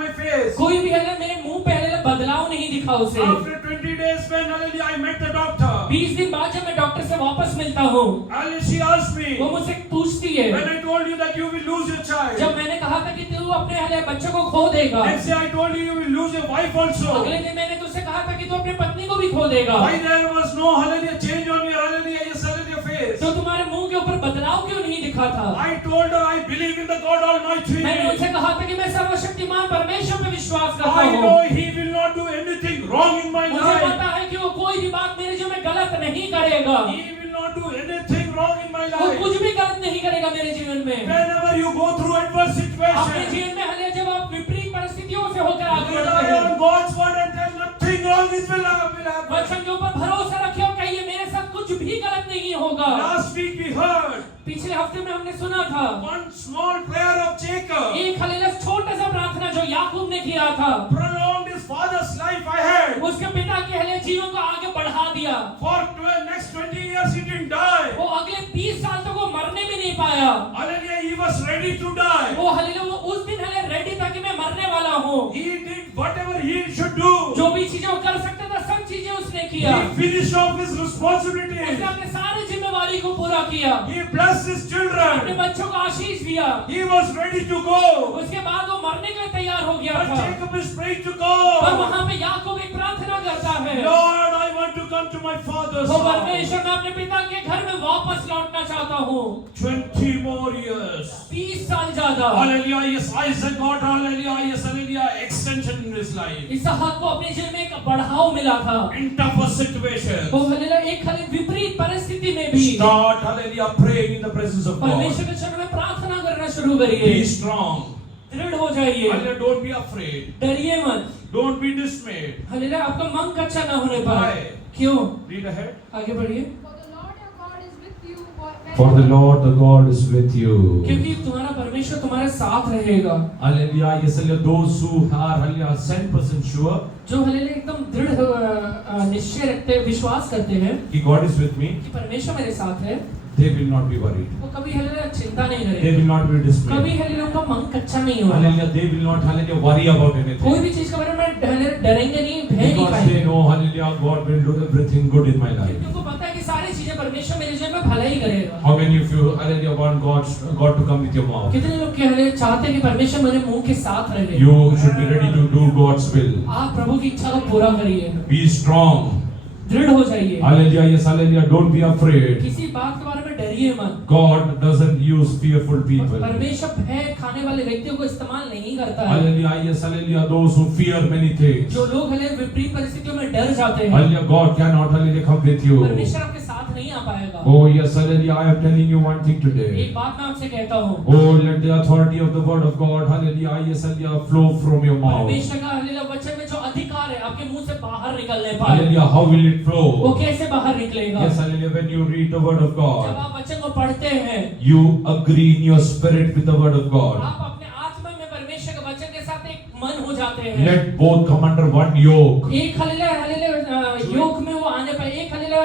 my face. कोई भी हले मेरे मुंह पे हले बदलाव नहीं दिखा उसे। After 20 days, when hallelujah, I met the doctor. 20 दिन बाद जब मैं डॉक्टर से वापस मिलता हूँ, Hallelujah, she asked me, वो मुझसे पूछती है, when I told you that you will lose your child. जब मैंने कहा था कि तू अपने हले बच्चे को खो देगा, Next day, I told you will lose your wife also. अगले दिन मैंने तुझसे कहा था कि तू अपनी पत्नी को भी खो देगा, Why there was no hallelujah change on your hallelujah, yes, hallelujah face? तो तुम्हारे मुंह के ऊपर बदलाव क्यों नहीं दिखा था? I told her I believe in the God Almighty. मैंने उनसे कहा था कि मैं सर्वशक्तिमान परमेश्वर पे विश्वास करता I हूँ। know He will not do anything wrong in my मुझे life. पता है कि वो कोई भी बात मेरे जीवन में गलत नहीं करेगा। He will not do anything wrong in my वो life. कुछ भी गलत नहीं करेगा मेरे जीवन में। Whenever you go through adverse अपने situation, जीवन में हले जब आप विपरीत परिस्थितियों से होकर आगे बढ़ते rely हैं, on God's word and tell nothing wrong will happen. वचन के ऊपर भरोसा रखिए और कहिए मेरे साथ कुछ भी गलत नहीं होगा। Last week we heard पिछले हफ्ते में हमने सुना था one small prayer of Jacob एक हलेला छोटा सा प्रार्थना जो याकूब ने किया था, prolonged his father's life ahead. उसके पिता के हले जीवन को आगे बढ़ा दिया। For next 20 years he didn't die. वो अगले 20 साल तक वो मरने भी नहीं पाया। Hallelujah, he was ready to die. वो हलेला वो उस दिन हले रेडी था कि मैं मरने वाला हूँ। He did whatever he should do. जो भी चीजें वो कर सकता था सब चीजें उसने He किया। finished off his responsibilities. उसने अपने सारे जिम्मेवारी को पूरा किया, He blessed his अपने children. बच्चों को आशीष दिया। He was ready to go. उसके बाद वो मरने के लिए तैयार हो गया But था। Jacob is praying to और God. वहां पे याकूब एक प्रार्थना करता है, Lord, I want to come to my father's वो house. परमेश्वर मैं अपने पिता के घर में वापस लौटना चाहता हूँ। 20 more years. 20 साल ज्यादा। Hallelujah, yes, Isaac got hallelujah, yes, hallelujah, extension in his life. इसहाक को अपने जीवन में एक बढ़ाव मिला था। In tougher situations. वो हलेला एक हले विपरीत परिस्थिति में भी Start, hallelujah, praying in the presence of God. परमेश्वर के चरण में प्रार्थना करना शुरू करिए। Be strong. दृढ़ हो जाइए, Hallelujah, don't be afraid. डरिए मत। Don't be dismayed. हलेला आपका मन कच्चा ना होने पाए। Why? क्यों? Read ahead. आगे बढ़िए। For the Lord your God is with you. For the Lord the God is with you. क्योंकि तुम्हारा परमेश्वर तुम्हारे साथ रहेगा। Hallelujah. Yes, hallelujah. Those who are hallelujah 100% sure जो हलेले एकदम दृढ़ निश्चय रखते विश्वास करते हैं कि God is with me, कि परमेश्वर मेरे साथ है, they will not be worried. वो कभी हलेला चिंता नहीं They करेंगे, will not be कभी dismayed. हलेला उनका मन कच्चा नहीं होगा, Hallelujah. They will not hallelujah worry about कोई anything. भी चीज के बारे में डरेंगे नहीं, भय नहीं Because they खाएंगे, know hallelujah God will do everything good in my life. क्योंकि उनको पता है कि सारी चीजें परमेश्वर मेरे जीवन में भला ही करेगा। How many of you hallelujah want God to come with your mouth? कितने लोग के हले चाहते हैं कि परमेश्वर मेरे मुंह के साथ रहे? You should be ready to do God's will. आप प्रभु की इच्छा को पूरा करिए, Be strong. दृढ़ हो जाइए, Hallelujah. Yes, hallelujah. Don't be afraid. किसी बात के बारे में डरिए मत। God doesn't use fearful people. परमेश्वर भय खाने वाले व्यक्तियों को इस्तेमाल नहीं करता है। Hallelujah. Yes, hallelujah. Those who fear many things. जो लोग हले विपरीत परिस्थितियों में डर जाते हैं, Hallelujah. God cannot hallelujah come with you. परमेश्वर आपके साथ नहीं आ पाएगा। Oh yes, hallelujah. I am telling you one thing today. एक बात मैं आपसे कहता हूँ, Oh, let the authority of the word of God, hallelujah, yes, hallelujah, flow from your mouth. परमेश्वर का हलेला वचन में जो अधिकार है आपके मुंह से बाहर निकलने पाए, Hallelujah. How will it वो flow? कैसे बाहर निकलेगा? Yes, hallelujah. When you read the word of जब God, आप वचन को पढ़ते हैं, you agree in your spirit with the word of God. आप अपने आत्मा में परमेश्वर के वचन के साथ एक मन हो जाते हैं। Let both come under one yoke. एक हलेला योग में वो आने पाए, एक हलेला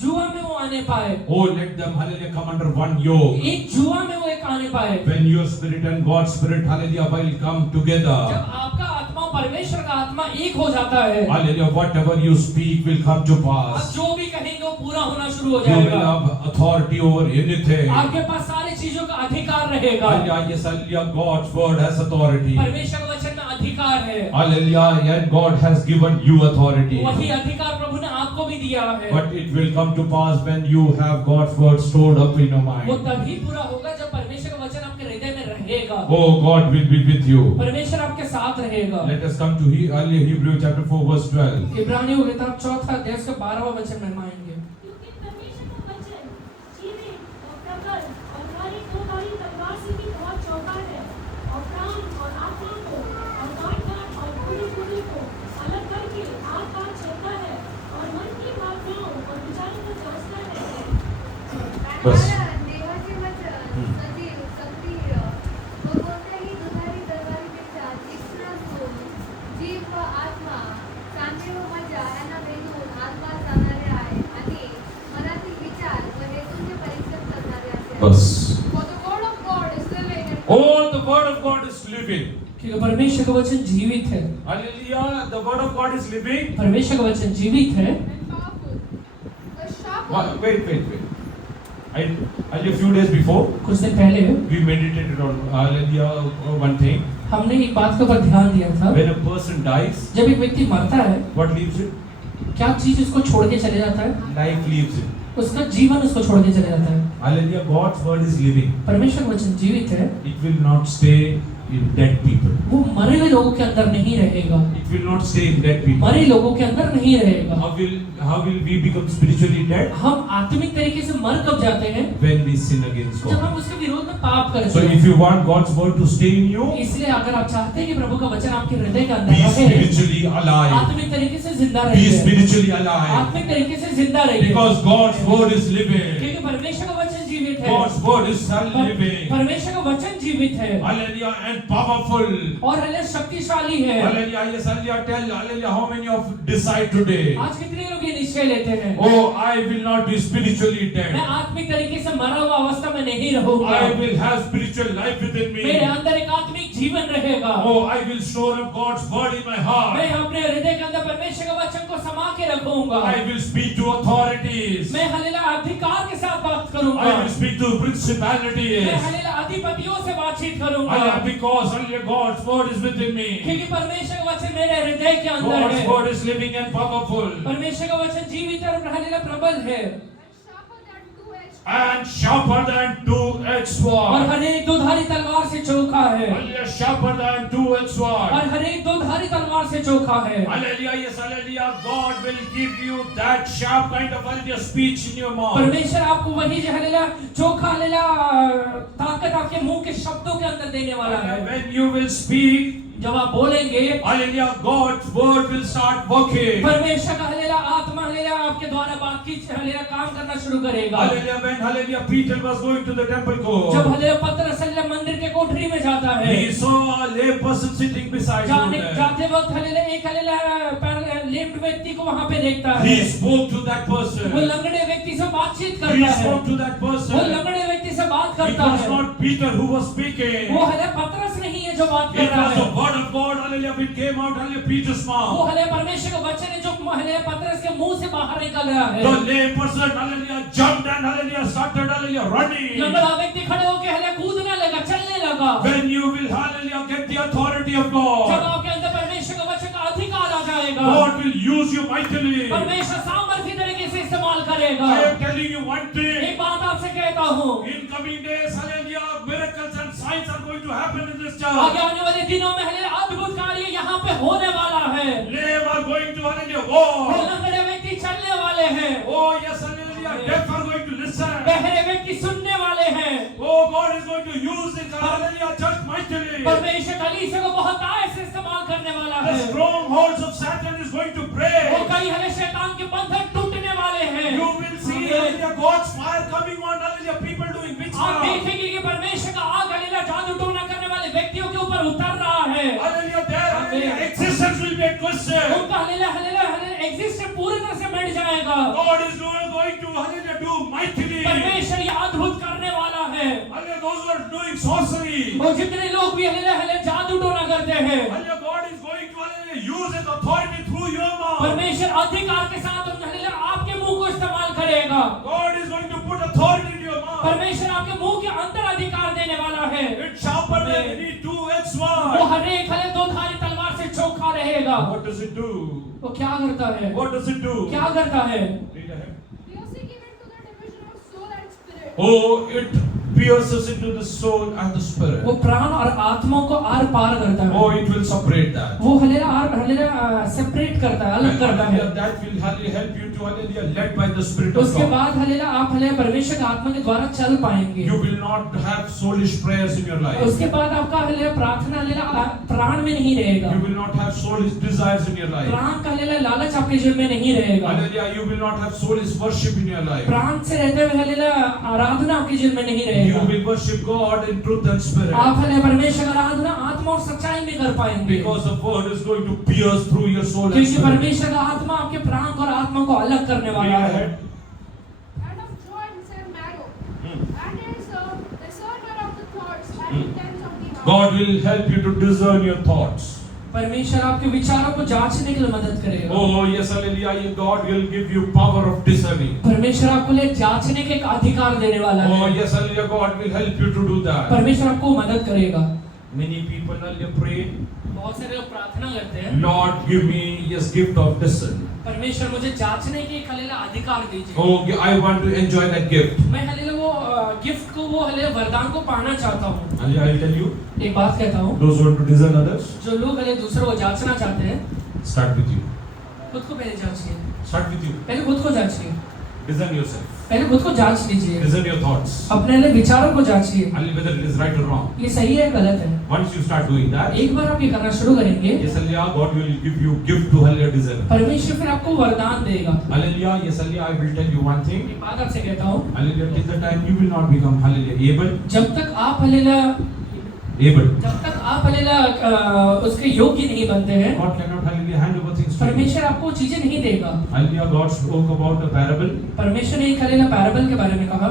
जुआ में वो आने पाए, Oh, let them, hallelujah, come under one yoke. एक जुआ में वो एक आने पाए। When your spirit and God's spirit, hallelujah, will come together. जब आपका आत्मा और परमेश्वर का आत्मा एक हो जाता है, Hallelujah, whatever you speak will come to आप pass. जो भी कहेंगे वो पूरा होना शुरू हो You will जाएगा। have authority over anything. आपके पास सारी चीजों का अधिकार रहेगा। Hallelujah, yes, hallelujah, God's word has authority. परमेश्वर के वचन में अधिकार है। Hallelujah. Yet God has given you authority. वही अधिकार प्रभु ने आपको भी दिया है। But it will come to pass when you have God's word stored up in your वो mind. तभी पूरा होगा जब परमेश्वर का वचन आपके हृदय में रहेगा। Oh, God will be with you. परमेश्वर आपके साथ रहेगा। Let us come to early Hebrew chapter 4 verse 12. इब्रानियों की किताब 4 अध्याय उसका 12वां वचन में हम आएंगे। क्योंकि परमेश्वर का वचन जीवित और प्रबल और धारी दो-धारी तलवार से भी बहुत चौका है और प्राण और आत्मा को और गांठ-गांठ और खूनी-खूनी को अलग करके आग-आग चलता है और मन की भावनाओं और विचारों को जांचता है। बस। देवाचे वचन सजीव, सक्रिय व कोणत्याही दुधारी तलवारीपेक्षा तीक्ष्ण असून जीव व आत्मा, सांधे व मज्जा यांना वेधून आत्मा जाणारे आहे आणि मनातील विचार व हेतूंचे परीक्षण करणारे असे आहे. बस. For the word of God is living and Oh, the word of God is living. क्योंकि परमेश्वर का वचन जीवित है। Hallelujah. The word of God is living. परमेश्वर का वचन जीवित है। powerful. The sharper. Wait. A few days before, कुछ दिन पहले we meditated on hallelujah one thing. हमने एक बात के ऊपर ध्यान दिया था। When a person dies, जब एक व्यक्ति मरता है, what leaves it? क्या चीज उसको छोड़ के चले जाता है? Life leaves it. उसका जीवन उसको छोड़ के चले जाता है। Hallelujah. God's word is living. परमेश्वर का वचन जीवित है। It will not stay in dead people. वो मरे हुए लोगों के अंदर नहीं रहेगा। It will not stay in dead people. मरे लोगों के अंदर नहीं रहेगा। How will we become spiritually dead? हम आत्मिक तरीके से मर कब जाते हैं? When we sin against जब हम God. उसके विरोध में पाप करते So हैं। if you want God's word to stay in you, इसलिए अगर आप चाहते हैं कि प्रभु का वचन आपके हृदय के be अंदर रहे, spiritually alive. आत्मिक तरीके से जिंदा Be रहिए। spiritually alive. आत्मिक तरीके से जिंदा रहिए। Because God's word is living. क्योंकि परमेश्वर का वचन जीवित है। God's word is living. परमेश्वर का वचन जीवित है Hallelujah. And powerful. और हले शक्तिशाली है। Hallelujah. Yes, hallelujah. Tell hallelujah. How many of decide today? आज कितने लोग ये निश्चय लेते हैं? Oh, I will not be spiritually मैं dead. आत्मिक तरीके से मरा हुआ अवस्था में नहीं रहूंगा। I will have spiritual life within मेरे me. अंदर एक आत्मिक जीवन रहेगा। Oh, I will store up God's word in my heart. मैं अपने हृदय के अंदर परमेश्वर का वचन को समा के रखूंगा। I will speak to authorities. मैं हलेला अधिकार के साथ बात करूंगा। I will speak to principalities. मैं हलेला अधिपतियों से बातचीत करूंगा। Hallelujah, because hallelujah, God's word is within me. क्योंकि परमेश्वर का वचन मेरे हृदय के अंदर God's है। word is living and powerful. परमेश्वर का वचन जीवित और हलेला प्रबल है and sharper than two-edged And sharper than two-edged और sword. हर एक दोधारी तलवार से चोखा है। Hallelujah, sharper than two-edged sword. और हर एक दोधारी तलवार से चोखा है। Hallelujah, yes, hallelujah. God will give you that sharp kind of hallelujah speech in your mouth. परमेश्वर आपको वही जो हलेला चोखा हलेला ताकत आपके मुंह के शब्दों के अंदर देने वाला है। When you will speak, जब आप बोलेंगे, hallelujah, God's word will start working. परमेश्वर का हलेला आत्मा हलेला आपके द्वारा बात की हलेला काम करना शुरू करेगा। Hallelujah, when hallelujah, Peter was going to the temple जब court, हलेला पतरस हलेला मंदिर के कोठरी में जाता है, he saw a lay person sitting beside him. जाते वक्त हलेला एक हलेला लेम्ड व्यक्ति को वहां पे देखता है। He spoke to that वो person. लंगड़े व्यक्ति से बातचीत He करता है। spoke to that वो person. लंगड़े व्यक्ति से बात It करता was है। not Peter who was speaking. वो हले पतरस नहीं है जो बात कर It रहा was है। the word of God, hallelujah, which came out, hallelujah, Peter's वो mouth. हले परमेश्वर का वचन है जो हले पतरस के मुंह से बाहर निकल रहा है। The lay person, hallelujah, jumped and hallelujah, started, hallelujah, running. लंगड़ा व्यक्ति खड़े होकर हले कूदने लगा, चलने लगा। When you will, hallelujah, get the authority of जब God, आपके अंदर परमेश्वर का वचन का अधिकार आ जाएगा, God will use you mightily. परमेश्वर सामर्थ्य तरीके से इस्तेमाल करेगा। I am telling you one thing. एक बात आपसे कहता हूँ, In coming days, hallelujah, miracles and signs are going to happen in this आगे church. आने वाले दिनों में हले अद्भुत कार्य यहाँ पे होने वाला है। Lame are going to, hallelujah, वो walk. लंगड़े व्यक्ति चलने वाले हैं, Oh, yes, hallelujah, deaf are going to listen. बहरे व्यक्ति सुनने वाले हैं। Oh, God is going to use this, hallelujah, church mightily. परमेश्वर कलीसिया को बहुत आय से इस्तेमाल करने वाला The है। strongholds of Satan is going to वो break. कई हले शैतान के बंधन टूटने वाले हैं। You will see, hallelujah, God's fire coming on, hallelujah, people doing आप witchcraft. देखेंगे कि परमेश्वर का आग हलेला जादू टोना करने वाले व्यक्तियों के ऊपर उतर रहा है। Hallelujah, their hallelujah, existence will be a question. उनका हलेला हलेला हलेला एग्जिस्टेंस पूरी तरह से मिट जाएगा। God is going to, hallelujah, do mightily. परमेश्वर ये अद्भुत करने वाला है। Hallelujah, those who are doing sorcery. और जितने लोग भी हलेला हलेला जादू टोना करते हैं, Hallelujah, God is going to, hallelujah, use His authority through your mouth. परमेश्वर अधिकार के साथ उन हलेला आपके मुंह को इस्तेमाल करेगा। God is going to put authority in your mouth. परमेश्वर आपके मुंह के अंदर अधिकार देने वाला है। It's sharper than any two-edged वो sword. हर एक हले दो धारी तलवार करेगा। What does it do? वो क्या करता है? What does it do? क्या करता है? Read ahead. piercing even to the division of soul and spirit. Oh, it pierces into the soul and the spirit. वो प्राण और आत्मा को आर पार करता है। Oh, it will separate that. वो हलेला सेपरेट करता है, अलग करता है। Hallelujah, that will help you to hallelujah led by the spirit of उसके God. बाद हलेला आप हलेला परमेश्वर की आत्मा के द्वारा चल पाएंगे। You will not have soulish prayers in your life. उसके बाद आपका हलेला प्रार्थना हलेला प्राण में नहीं रहेगा। You will not have soulish desires in your life. प्राण का हलेला लालच आपके जीवन में नहीं रहेगा। Hallelujah, you will not have soulish worship in your life. प्राण से रहते हुए हलेला आराधना आपके जीवन में नहीं रहेगा। You will worship God in truth and spirit. आप हलेला परमेश्वर की आराधना आत्मा और सच्चाई में कर पाएंगे। Because the word is going to pierce through your soul and क्योंकि spirit. परमेश्वर का आत्मा आपके प्राण और आत्मा को अलग करने वाला Read है। ahead. And of joints and marrow, and is a discerner of the thoughts and intents of the heart. God will help you to discern your thoughts. परमेश्वर आपके विचारों को जांचने के लिए मदद करेगा। Oh yes, hallelujah, God will give you power of discerning. परमेश्वर आपको लिए जांचने के एक अधिकार देने वाला Oh है। yes, hallelujah, God will help you to do that. परमेश्वर आपको मदद करेगा। Many people hallelujah pray, बहुत सारे लोग प्रार्थना करते हैं, Lord give me yes gift of discernment. परमेश्वर मुझे जांचने के एक हलेला अधिकार दीजिए। Oh, I want to enjoy that gift. मैं हलेला वो गिफ्ट को वो हलेला वरदान को पाना चाहता हूँ। Hallelujah, I will tell you, एक बात कहता हूँ, those who want to discern others, जो लोग हलेला दूसरों को जांचना चाहते हैं, start with you. खुद को पहले जांचिए। Start with you. पहले खुद को जांचिए। Discern yourself. पहले खुद को जांच लीजिए। Discern your thoughts. अपने लिए विचारों को जांचिए। Hallelujah, whether it is right or wrong. ये सही है गलत है। Once you start doing that, एक बार आप ये करना शुरू करेंगे, yes, hallelujah, God will give you gift to hallelujah discern. परमेश्वर फिर आपको वरदान देगा। Hallelujah, yes, hallelujah, I will tell you one thing. एक बात आपसे कहता हूँ, Hallelujah, till the time you will not become hallelujah able. जब तक आप हलेला उसके योग्य नहीं बनते हैं, God cannot hallelujah hand over things to you. परमेश्वर आपको चीजें नहीं देगा। Hallelujah, God spoke about a parable. परमेश्वर ने एक हलेला पैराबल के बारे में कहा।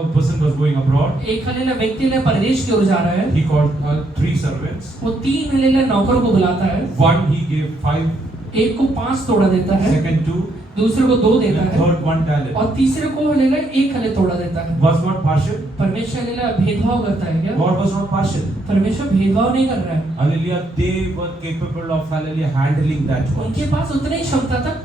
A person was going abroad. एक हलेला व्यक्ति ने परदेश की ओर जा रहा है। He called 3 servants. वो 3 हलेला नौकरों को बुलाता है। One he gave 5, एक को 5 तोड़ा देता है, second 2, दूसरे को 2 देता and है, third 1 talent. और तीसरे को हलेला 1 हले तोड़ा देता है। Was God partial? परमेश्वर हलेला भेदभाव करता है क्या? God was not partial. परमेश्वर भेदभाव नहीं कर रहा है। Hallelujah, they were capable of hallelujah handling that one. उनके पास उतनी ही क्षमता तक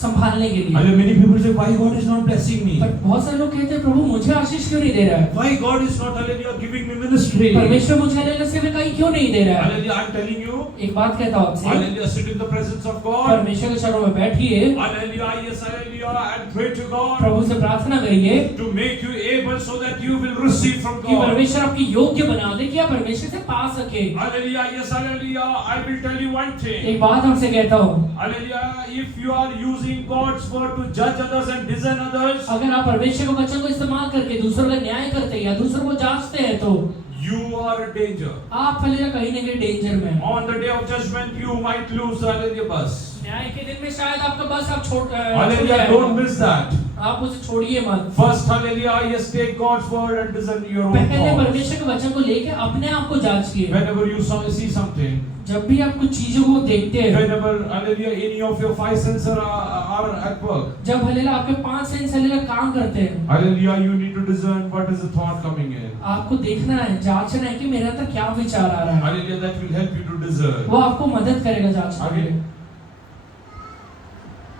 संभालने के लिए। Hallelujah, many people say, why God is not blessing me? पर बहुत सारे लोग कहते हैं प्रभु मुझे आशीष क्यों नहीं दे रहा है? Why God is not hallelujah giving me ministry? परमेश्वर मुझे हलेला से कहीं क्यों नहीं दे रहा है? Hallelujah, I'm telling you. एक बात कहता हूँ आपसे, Hallelujah, sit in the presence of God. परमेश्वर के चरणों में बैठिए, Hallelujah, yes, hallelujah, and pray to God प्रभु से प्रार्थना करिए to make you able so that you will receive from कि God. परमेश्वर आपकी योग्य बना दे कि आप परमेश्वर से पा सके। Hallelujah, yes, hallelujah, I will tell you one thing. एक बात आपसे कहता हूँ, Hallelujah, if you are using God's word to judge others and discern others, अगर आप परमेश्वर के वचन को इस्तेमाल करके दूसरों का न्याय करते हैं या दूसरों को जांचते हैं तो you are in danger. आप हलेला कहीं न कहीं डेंजर में हैं। On the day of judgment, you might lose the hallelujah bus. न्याय के दिन में शायद आपका बस आप छोड़ Hallelujah, जाएगा। don't miss that. आप उसे छोड़िए मत। First, hallelujah, yes, take God's word and discern your own पहले thoughts. परमेश्वर के वचन को लेके अपने आप को जांचिए। Whenever you see something, जब भी आप कुछ चीजों को देखते हैं, whenever, hallelujah, any of your 5 senses are at work, जब हलेला आपके 5 सेंस हलेला काम करते हैं, hallelujah, you need to discern what is the thought coming in. आपको देखना है, जांचना है कि मेरे अंदर क्या विचार आ रहा है। Hallelujah, that will help you to discern. वो आपको मदद करेगा जांचने में।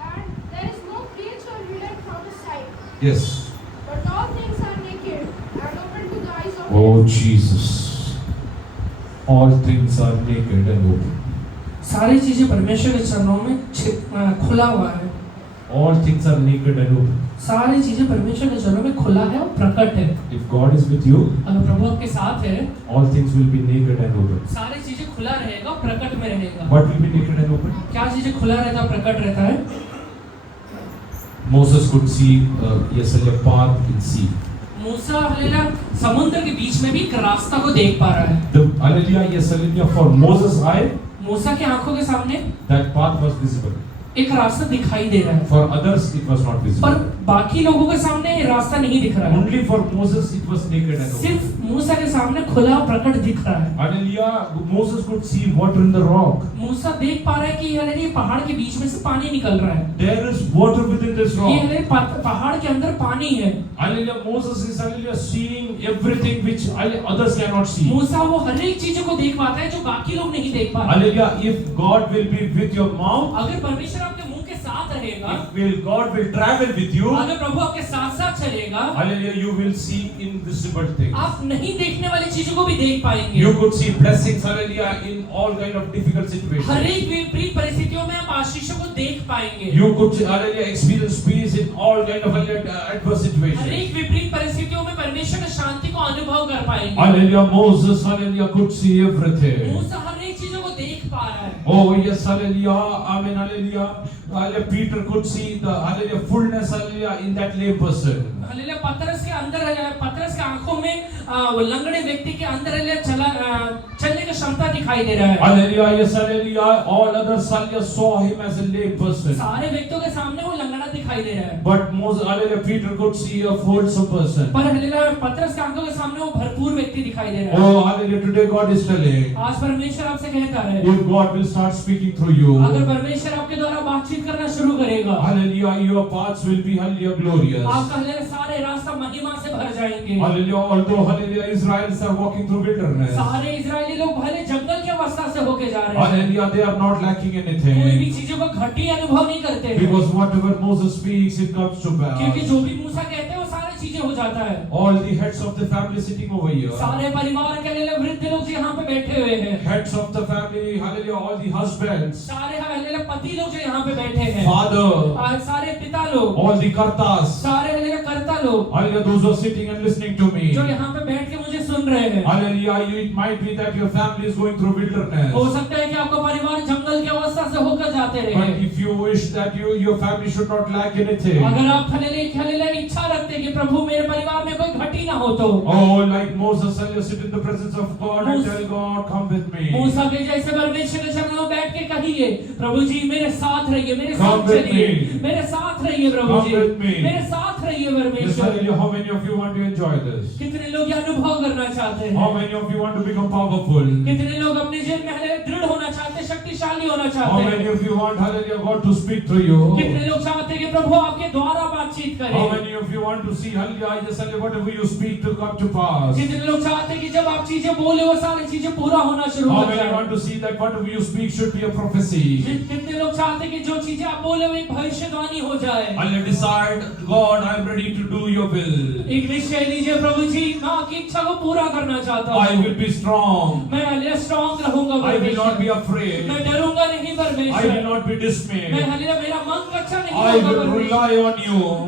And there is no creature hidden from his sight, Yes. but all things are naked and open to the eyes of Oh him. Jesus. All things are naked and open. सारी चीजें परमेश्वर के चरणों में खुला हुआ है। All things are naked and open. सारी चीजें परमेश्वर के चरणों में खुला है और प्रकट है। If God is with you, अगर प्रभु आपके साथ है, all things will be naked and open. सारी चीजें खुला रहेगा, प्रकट में रहेगा। What will be naked and open? क्या चीजें खुला रहता है, प्रकट रहता है? Moses could see a path in sea. मूसा हलेला समुद्र के बीच में भी एक रास्ता को देख पा रहा है। The hallelujah, for Moses' eye, मूसा की आंखों के सामने that path was visible. एक रास्ता दिखाई दे रहा है, For others, it was not पर visible. बाकी लोगों के सामने ये रास्ता नहीं दिख रहा है। Only for Moses, it was naked and open. सिर्फ मूसा के सामने खुला प्रकट दिख रहा है। Hallelujah. Moses could see water in the rock. मूसा देख पा रहा है कि हालेलुया पहाड़ के बीच में से पानी निकल रहा है। There is water within this ये rock. हालेलुया पहाड़ के अंदर पानी है। Hallelujah. Moses is hallelujah seeing everything which others cannot see. मूसा वो हर एक चीजों को देख पाता है जो बाकी लोग नहीं देख पाते। Hallelujah. If God will be with your mouth, अगर परमेश्वर आपके मुंह के साथ रहेगा, God will travel with you. अगर प्रभु आपके साथ साथ चलेगा, Hallelujah. You will see invisible things. आप नहीं देखने वाली चीजों को भी देख पाएंगे। You could see blessings, hallelujah, in all kind of difficult situations. हर एक विपरीत परिस्थितियों में आप आशीषों को देख पाएंगे। You could, hallelujah, experience peace in all kind of adverse her situations. एक विपरीत परिस्थितियों में परमेश्वर की शांति को अनुभव कर पाएंगे। Hallelujah. Moses, hallelujah, could see everything. मूसा हर एक चीजों को देख पा रहा है। Oh yes, hallelujah, amen, hallelujah. Hallelujah. Peter could see the hallelujah fullness, hallelujah, in that lame person. Hallelujah पतरस के अंदर पतरस के आंखों में वो लंगड़े व्यक्ति के अंदर चलने की क्षमता दिखाई दे रहा है। Hallelujah, yes, hallelujah. All others, hallelujah, saw him as a lame person. सारे व्यक्तियों के सामने वो लंगड़ा दिखाई दे रहा है। But Moses, hallelujah, Peter could see a wholesome person. पर हालेलुया पतरस के आंखों के सामने वो भरपूर व्यक्ति दिखाई दे रहा है। Oh, hallelujah, today God is telling, आज परमेश्वर आपसे कहता है, if God will start speaking through you, अगर परमेश्वर आपके द्वारा बातचीत करना शुरू करेगा, hallelujah, your paths will be, hallelujah, glorious. आपका हालेलुया सारे रास्ता महिमा से भर जाएंगे। Hallelujah, although, hallelujah, Israelites are walking through wilderness. सारे इजरायली लोग भले जंगल के अवस्था से होके जा रहे हैं, Hallelujah, they are not lacking कोई भी anything. चीजों को घटी अनुभव नहीं करते हैं। Because whatever Moses speaks, it comes to क्योंकि pass. जो भी मूसा कहते हैं वो सारी चीजें हो जाता है। All the heads of the family sitting over here. सारे परिवार के लिए वृद्ध लोग यहाँ पे बैठे हुए हैं। Heads of the family, hallelujah, all the husbands, सारे हालेलुया पति लोग जो यहाँ पे बैठे हैं, father, आज सारे पिता लोग, all the kartas, सारे हालेलुया कर्ता लोग hallelujah, those who are sitting and listening to me. जो यहाँ पे बैठ के मुझे सुन रहे हैं। Hallelujah, it might be that your family is going through हो wilderness. सकता है कि आपका परिवार जंगल की अवस्था से होकर जाते But रहे। if you wish that your family should not lack anything, अगर आप हालेलुया इच्छा रखते हैं कि प्रभु मेरे परिवार में कोई घटी ना हो तो, oh, like Moses, hallelujah, sit in the presence of God and tell God, come with me. मूसा के जैसे परमेश्वर के चरणों में बैठ के कहिए, प्रभु जी मेरे साथ रहिए, मेरे Come साथ with चलिए, me. मेरे साथ रहिए प्रभु Come जी, with me. मेरे साथ रहिए Yes, परमेश्वर। hallelujah, how many of you want to enjoy this? कितने लोग ये अनुभव करना चाहते How हैं? many of you want to become powerful? कितने लोग अपने जीवन में हालेलुया दृढ़ होना चाहते हैं, शक्तिशाली होना How चाहते many हैं? of you want, hallelujah, God to speak through you? कितने लोग चाहते हैं कि प्रभु आपके द्वारा बातचीत How करे? many of you want to see, hallelujah, yes, hallelujah, whatever you speak to come to pass? कितने लोग चाहते हैं कि जब आप चीजें बोले वो सारी चीजें पूरा होना शुरू How हो many जाए? want to see that whatever you speak should be a prophecy? कितने लोग चाहते हैं कि जो चीजें आप बोले वो एक भविष्यवाणी हो जाए? Hallelujah, decide, God, I am ready to do your will. एक निश्चय लीजिए, प्रभु जी मैं आपकी इच्छा को पूरा करना चाहता I हूँ। will be strong. मैं हालेलुया स्ट्रांग रहूंगा I will not be परमेश्वर। afraid. मैं डरूंगा नहीं I will परमेश्वर। not be dismayed. मैं हालेलुया मेरा मन कच्चा नहीं I होगा will परमेश्वर। rely on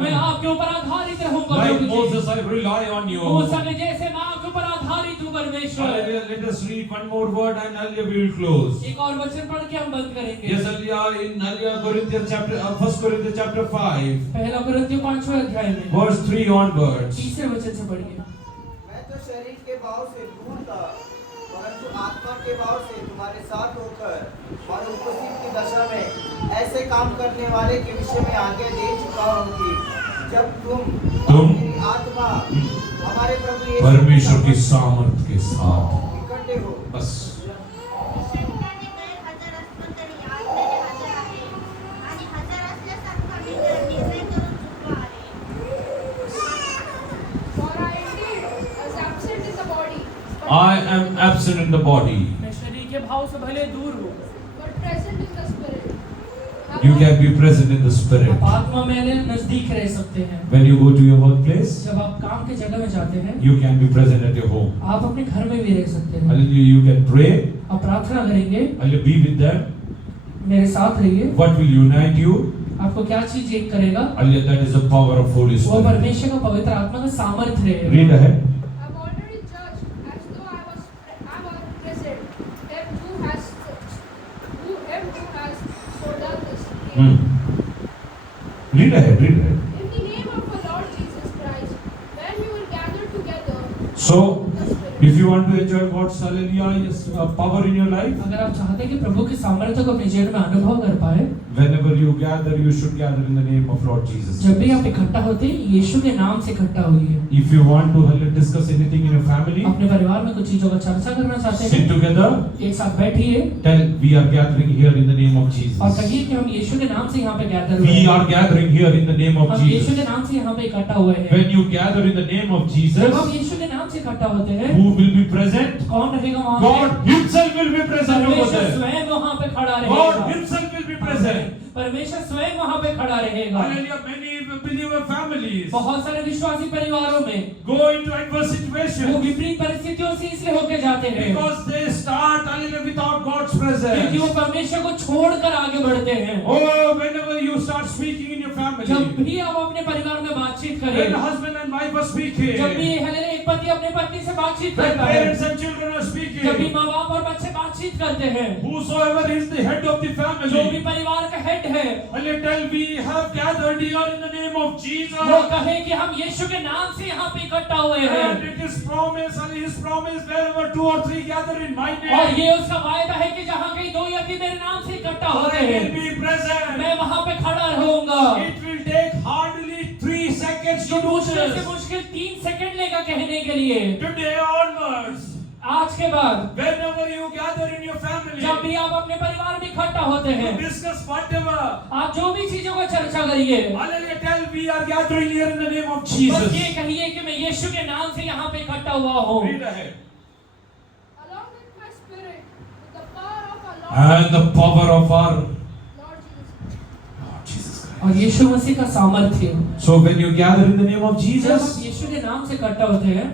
मैं you. आपके ऊपर आधारित रहूंगा Like Prabhu ji. Moses, I rely on you. मूसा के जैसे मैं आपके ऊपर आधारित हूँ परमेश्वर। Hallelujah, let us read one more word and hallelujah, we will close. एक और वचन पढ़ के हम बंद करेंगे। Yes, hallelujah, in hallelujah, Corinthians chapter, 1 Corinthians chapter 5, पहला कुरिन्थियों 5वें अध्याय में verse 3 onwards. तीसरे वचन से पढ़िए। मैं तो शरीर के भाव से दूर था, परंतु आत्मा के भाव से तुम्हारे साथ होकर और उपस्थित की दशा में ऐसे काम करने वाले के विषय में आगे दे चुका हूँ कि जब तुम और मेरी आत्मा हमारे प्रभु यीशु परमेश्वर की सामर्थ के साथ इकट्ठे हो। बस For I indeed was absent in the body, I am absent in the body. मैं शरीर के भाव से भले दूर हूँ, but present in the spirit. You can be present in the spirit. आप आत्मा में नजदीक रह सकते हैं। When you go to your workplace, जब आप काम के जगह में जाते हैं, you can be present at your home. आप अपने घर में भी रह सकते हैं। Hallelujah, you can pray. आप प्रार्थना करेंगे, Hallelujah, be with them. मेरे साथ रहिए। What will unite you? आपको क्या चीज एक करेगा? Hallelujah, that is the power of Holy वो Spirit. परमेश्वर का पवित्र आत्मा का सामर्थ्य रहेगा। Read ahead. I'm already judged as though I'm present. Him who has so done this. Read ahead, read ahead. In the name of our Lord Jesus Christ, when we were gathered together, So, if you want to to enjoy God's hallelujah, yes, power in your life? अगर आप चाहते हैं कि प्रभु के सामर्थ्य को अपने जीवन में अनुभव कर पाए, Whenever you gather, you should gather in the name of Lord Jesus. जब भी आप इकट्ठा होते हैं यीशु के नाम से इकट्ठा होइए। If you want to discuss anything in your family, अपने परिवार में कुछ चीजों का चर्चा करना चाहते sit हैं, together, एक साथ बैठिए tell we are gathering here in the name of और Jesus. कहिए कि हम यीशु के नाम से यहाँ पे गैदर हुए We हैं। are gathering here in the name of हम यीशु Jesus. के नाम से यहाँ पे इकट्ठा हुए हैं। When you gather in the name of जब Jesus, हम यीशु के नाम से इकट्ठा होते हैं, who will be present? कौन रहेगा वहाँ पे? God Himself will be present over परमेश्वर there. स्वयं वहाँ पे खड़ा God रहेगा। Himself will be present. परमेश्वर स्वयं वहाँ पे खड़ा रहेगा। Hallelujah. Many believer families बहुत सारे विश्वासी परिवारों में go into adverse वो situations विपरीत परिस्थितियों से इसलिए होके जाते हैं because they start hallelujah without God's क्योंकि presence. वो परमेश्वर को छोड़कर आगे बढ़ते हैं। Oh, whenever you start speaking in your family, जब भी आप अपने परिवार में बातचीत when करें, the husband and wife are speaking, जब भी हालेलुया एक पति अपने पत्नी से बातचीत when करता है, parents and children are जब भी speaking, माँ बाप और बच्चे बातचीत करते हैं, whosoever is the head of the जो भी family, परिवार का हेड है, hallelujah, tell we have gathered here in the name of Jesus. वो कहे कि हम यीशु के नाम से यहाँ पे इकट्ठा हुए हैं And it is promise, and His promise, wherever 2 or 3 gather in my और name, ये उसका वायदा है कि जहाँ कहीं 2 या 3 मेरे नाम से इकट्ठा होते I हैं, will be present. मैं वहाँ पे खड़ा रहूंगा। It will take hardly 3 seconds जो to do मुश्किल से this. मुश्किल 3 सेकंड लेगा कहने के लिए। Today onwards, आज के बाद whenever you gather in your family, जब भी आप अपने परिवार में इकट्ठा होते हैं, to discuss whatever, आप जो भी चीजों का चर्चा करिए, hallelujah, tell we are gathering here in the name of बस Jesus. ये कहिए कि मैं यीशु के नाम से यहाँ पे इकट्ठा हुआ हूँ। Read ahead. Along with my spirit, with the power of our Lord, And the power of our Lord Jesus. Lord Jesus Christ. और यीशु मसीह का सामर्थ्य, So when you gather in the name of जब Jesus, हम यीशु के नाम से इकट्ठा होते हैं,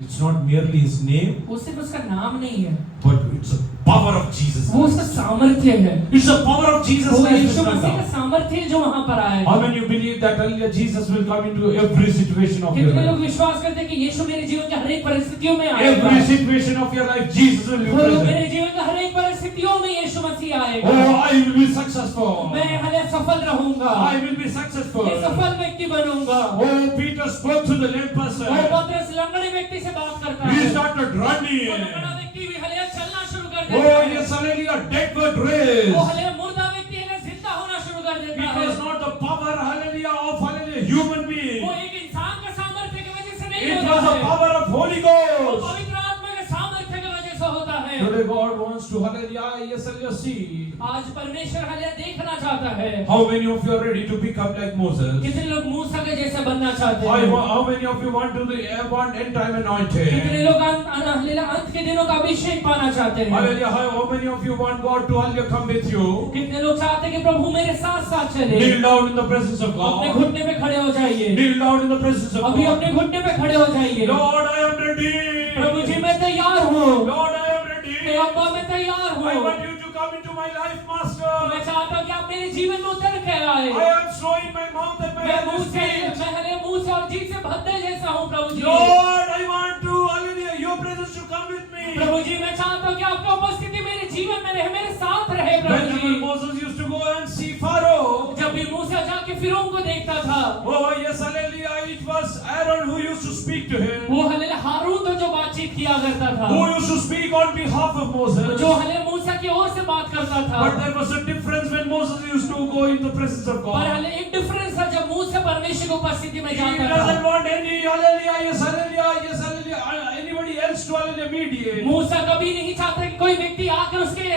it's not merely His name, वो सिर्फ उसका नाम नहीं है, but it's the power of Jesus. वो उसका सामर्थ्य है। It's the power of Jesus वो Christ. यीशु has come मसीह का down. सामर्थ्य है जो वहाँ पर आया How है। many you believe that hallelujah, Jesus will come into every situation of your कितने लोग life? विश्वास करते हैं कि यीशु मेरे जीवन के हर एक परिस्थितियों में आएगा? Every situation of your life, Jesus will be वो present. मेरे जीवन के हर एक परिस्थितियों में यीशु मसीह आएगा। Oh, I will be successful. मैं हले सफल रहूंगा, I will be successful. मैं सफल व्यक्ति बनूंगा। Oh, Peter spoke to the lame वो person. पतरस लंगड़े व्यक्ति से बात करता He है। started वो running. लंगड़ा व्यक्ति भी हले चलना शुरू कर देता Oh, है। yes, hallelujah, deadward race. वो हले मुर्दा व्यक्ति हले जिंदा होना शुरू कर देता It है। was not the power, hallelujah, of hallelujah, human being. वो एक इंसान का सामर्थ्य की वजह से नहीं It होता was the है, power of Holy वो Ghost. पवित्र आत्मा के सामर्थ्य की वजह से होता है। Today God wants to, hallelujah, yes, hallelujah, see. आज परमेश्वर हले देखना चाहता है। How many of you are ready to become like Moses? कितने लोग मूसा के जैसे बनना चाहते How हैं? many of you want to want end time कितने anointing? लोग अंत के दिनों का अभिषेक पाना चाहते हैं? Hallelujah, how many of you want God to hallelujah come with you? कितने लोग चाहते हैं कि प्रभु मेरे साथ साथ चले? Kneel down in the presence of अपने God. घुटने पे खड़े हो जाइए। Kneel down in the presence of अभी God. अपने घुटने पे खड़े हो जाइए। Lord, I am ready. प्रभु जी मैं तैयार हूँ। Lord, I am मैं ready. अब्बा मैं तैयार I हूँ। want you to come into my life, Master. मैं चाहता हूँ कि आप मेरे जीवन में उतर के आए। I am showing my mouth and my मैं hands मुंह to से speak. मैं हले मुंह से और जीभ से भद्दे जैसा हूँ प्रभु जी। Lord, I want to, hallelujah, your presence to come with me. प्रभु जी मैं चाहता हूँ कि आपकी उपस्थिति मेरे जीवन में रहे, मेरे साथ रहे प्रभु Whenever ji. Moses used to go and see Pharaoh. जब भी मूसा जाके फिरौन को देखता था, Oh, yes, hallelujah, it was Aaron who used to speak to him. वो हले हारून तो जो बातचीत किया करता था, Who used to speak on behalf of Moses. जो हले मूसा की ओर से बात करता था। But there was a difference when Moses used to go in the presence of पर God. हले एक डिफरेंस था जब मूसा परमेश्वर की उपस्थिति में He जाता doesn't था। want any hallelujah, yes, hallelujah, anybody else to hallelujah mediate. मूसा कभी नहीं चाहता कि कोई व्यक्ति आकर उसके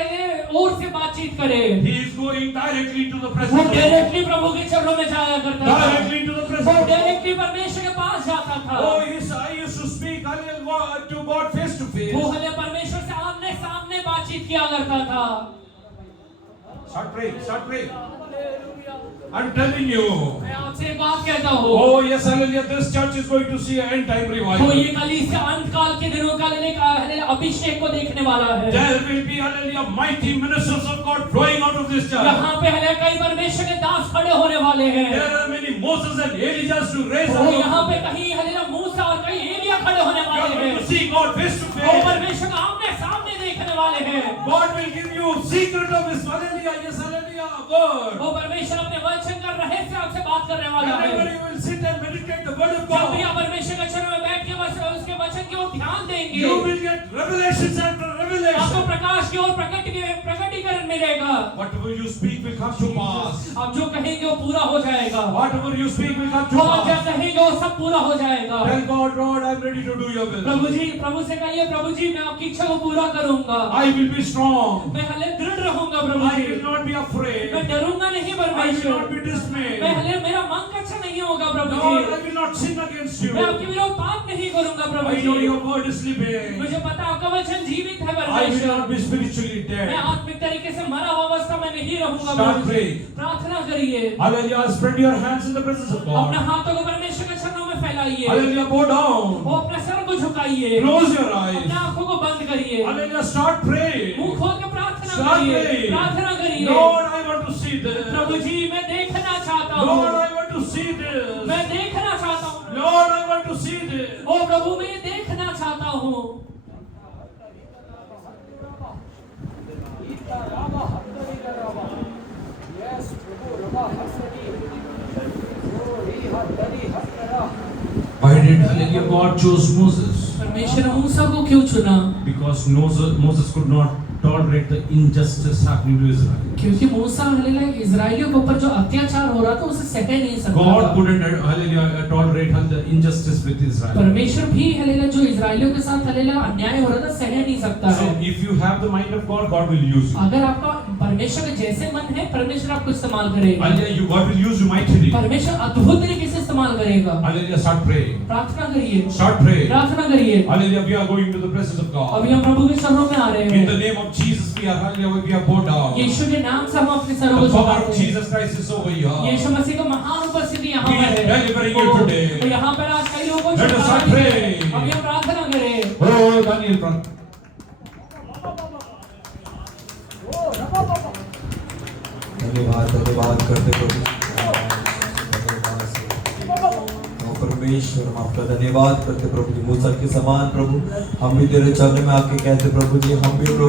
ओर से बातचीत करे। He is going directly to the वो presence of God. डायरेक्टली प्रभु के चरणों में जाया करता था। Directly to the वो presence of God. डायरेक्टली परमेश्वर के पास जाता था। Oh, yes, I used to speak hallelujah to God face to face. वो हले परमेश्वर से आमने सामने बातचीत किया करता था। Start praying, start praying. I'm telling you. मैं आपसे एक बात कहता हूँ, Oh, yes, hallelujah, this church is going to see an end time तो revival. ये कलीसिया अंत काल के दिनों का अभिषेक को देखने वाला है। There will be, hallelujah, mighty ministers of God flowing out of this church. यहाँ पे हले कई परमेश्वर के दास खड़े होने वाले हैं। There are many Moses and Elijahs to raise और up. यहाँ पे कहीं हले मूसा और कहीं एलिया खड़े होने You are वाले going to हैं। see God face to वो face. परमेश्वर को आमने सामने देखने वाले हैं। God will give you secret of His hallelujah, yes hallelujah word. वो परमेश्वर अपने वचन का रहस्य आपसे बात करने वाला Whenever है। you will sit and meditate the word of जब भी God, आप परमेश्वर के चरणों में बैठ के बस उसके वचन की ओर ध्यान देंगे, you will get revelations after आपको revelation. प्रकाश की ओर प्रकटीकरण मिलेगा। Whatever you speak will come to pass. आप जो कहेंगे वो पूरा हो जाएगा। Whatever you speak will come to जो आप क्या pass. कहेंगे वो सब पूरा हो जाएगा। Tell God, Lord, I am ready to do your will. प्रभु से कहिए, प्रभु जी मैं आपकी इच्छा को पूरा करूंगा। I will be strong. मैं हले दृढ़ रहूंगा प्रभु I ji. will not be afraid. मैं डरूंगा नहीं I will परमेश्वर। not be dismayed. मैं हले मेरा मन कच्चा नहीं होगा प्रभु Lord, ji. I will not sin against you. मैं आपके विरुद्ध पाप नहीं करूंगा प्रभु I know ji. your word is living. मुझे पता है आपका वचन जीवित है I will परमेश्वर। not be spiritually मैं dead. आत्मिक तरीके से मरा हुआ अवस्था में नहीं रहूंगा Start प्रभु जी। praying. प्रार्थना करिए। Hallelujah. Spread your hands in the presence of अपने God. हाथों को परमेश्वर के चरणों में फैलाइए। Hallelujah. Bow down. वो अपने सर को झुकाइए। Close your eyes. अपने आंखों को बंद करिए। Hallelujah. Start praying. मुंह खोल के प्रार्थना Start करिए। praying. प्रार्थना करिए। Lord, I want to see this. प्रभु जी मैं देखना चाहता Lord, हूँ। I want to see this. मैं देखना चाहता हूँ। Lord, I want to see this. ओ प्रभु मैं ये देखना चाहता हूँ। Why did hallelujah God chose Moses? परमेश्वर ने मूसा को क्यों चुना? Because Moses could not tolerate the injustice happening to Israel. क्योंकि मूसा हल्लेलुया इजरायलियों के ऊपर जो अत्याचार हो रहा था उसे सह नहीं सकता God था। couldn't hallelujah tolerate the injustice with Israel. परमेश्वर भी हल्लेलुया जो इजरायलियों के साथ हल्लेलुया अन्याय हो रहा था सह नहीं सकता So है। if you have the mind of God, God will use you. अगर आपका परमेश्वर के जैसे मन है परमेश्वर आपको इस्तेमाल करेगा। Hallelujah, God will use you mightily. परमेश्वर अद्भुत तरीके से इस्तेमाल करेगा। Hallelujah, start praying. प्रार्थना करिए। Start praying. प्रार्थना करिए। Hallelujah, we are going to the presence of God. अभी हम प्रभु के चरणों में आ रहे In the हैं। name of Jesus, we are hallelujah, we are bowed down. यीशु के नाम से हम अपने सरों को The power झुकाते of हैं। Jesus Christ is over here. यीशु मसीह का महान उपस्थिति यहाँ He पर is है। delivering you today. तो यहाँ पर आज कई लोगों को Let us छुटकारा start मिले। praying. अभी हम प्रार्थना करें। Oh, Daniel, pray. धन्यवाद करते प्रभु। ओ परमेश्वर हम आपका धन्यवाद करते प्रभु जी। मूसा के समान प्रभु हम भी तेरे चरण में आके कहते प्रभु जी हम भी प्रभु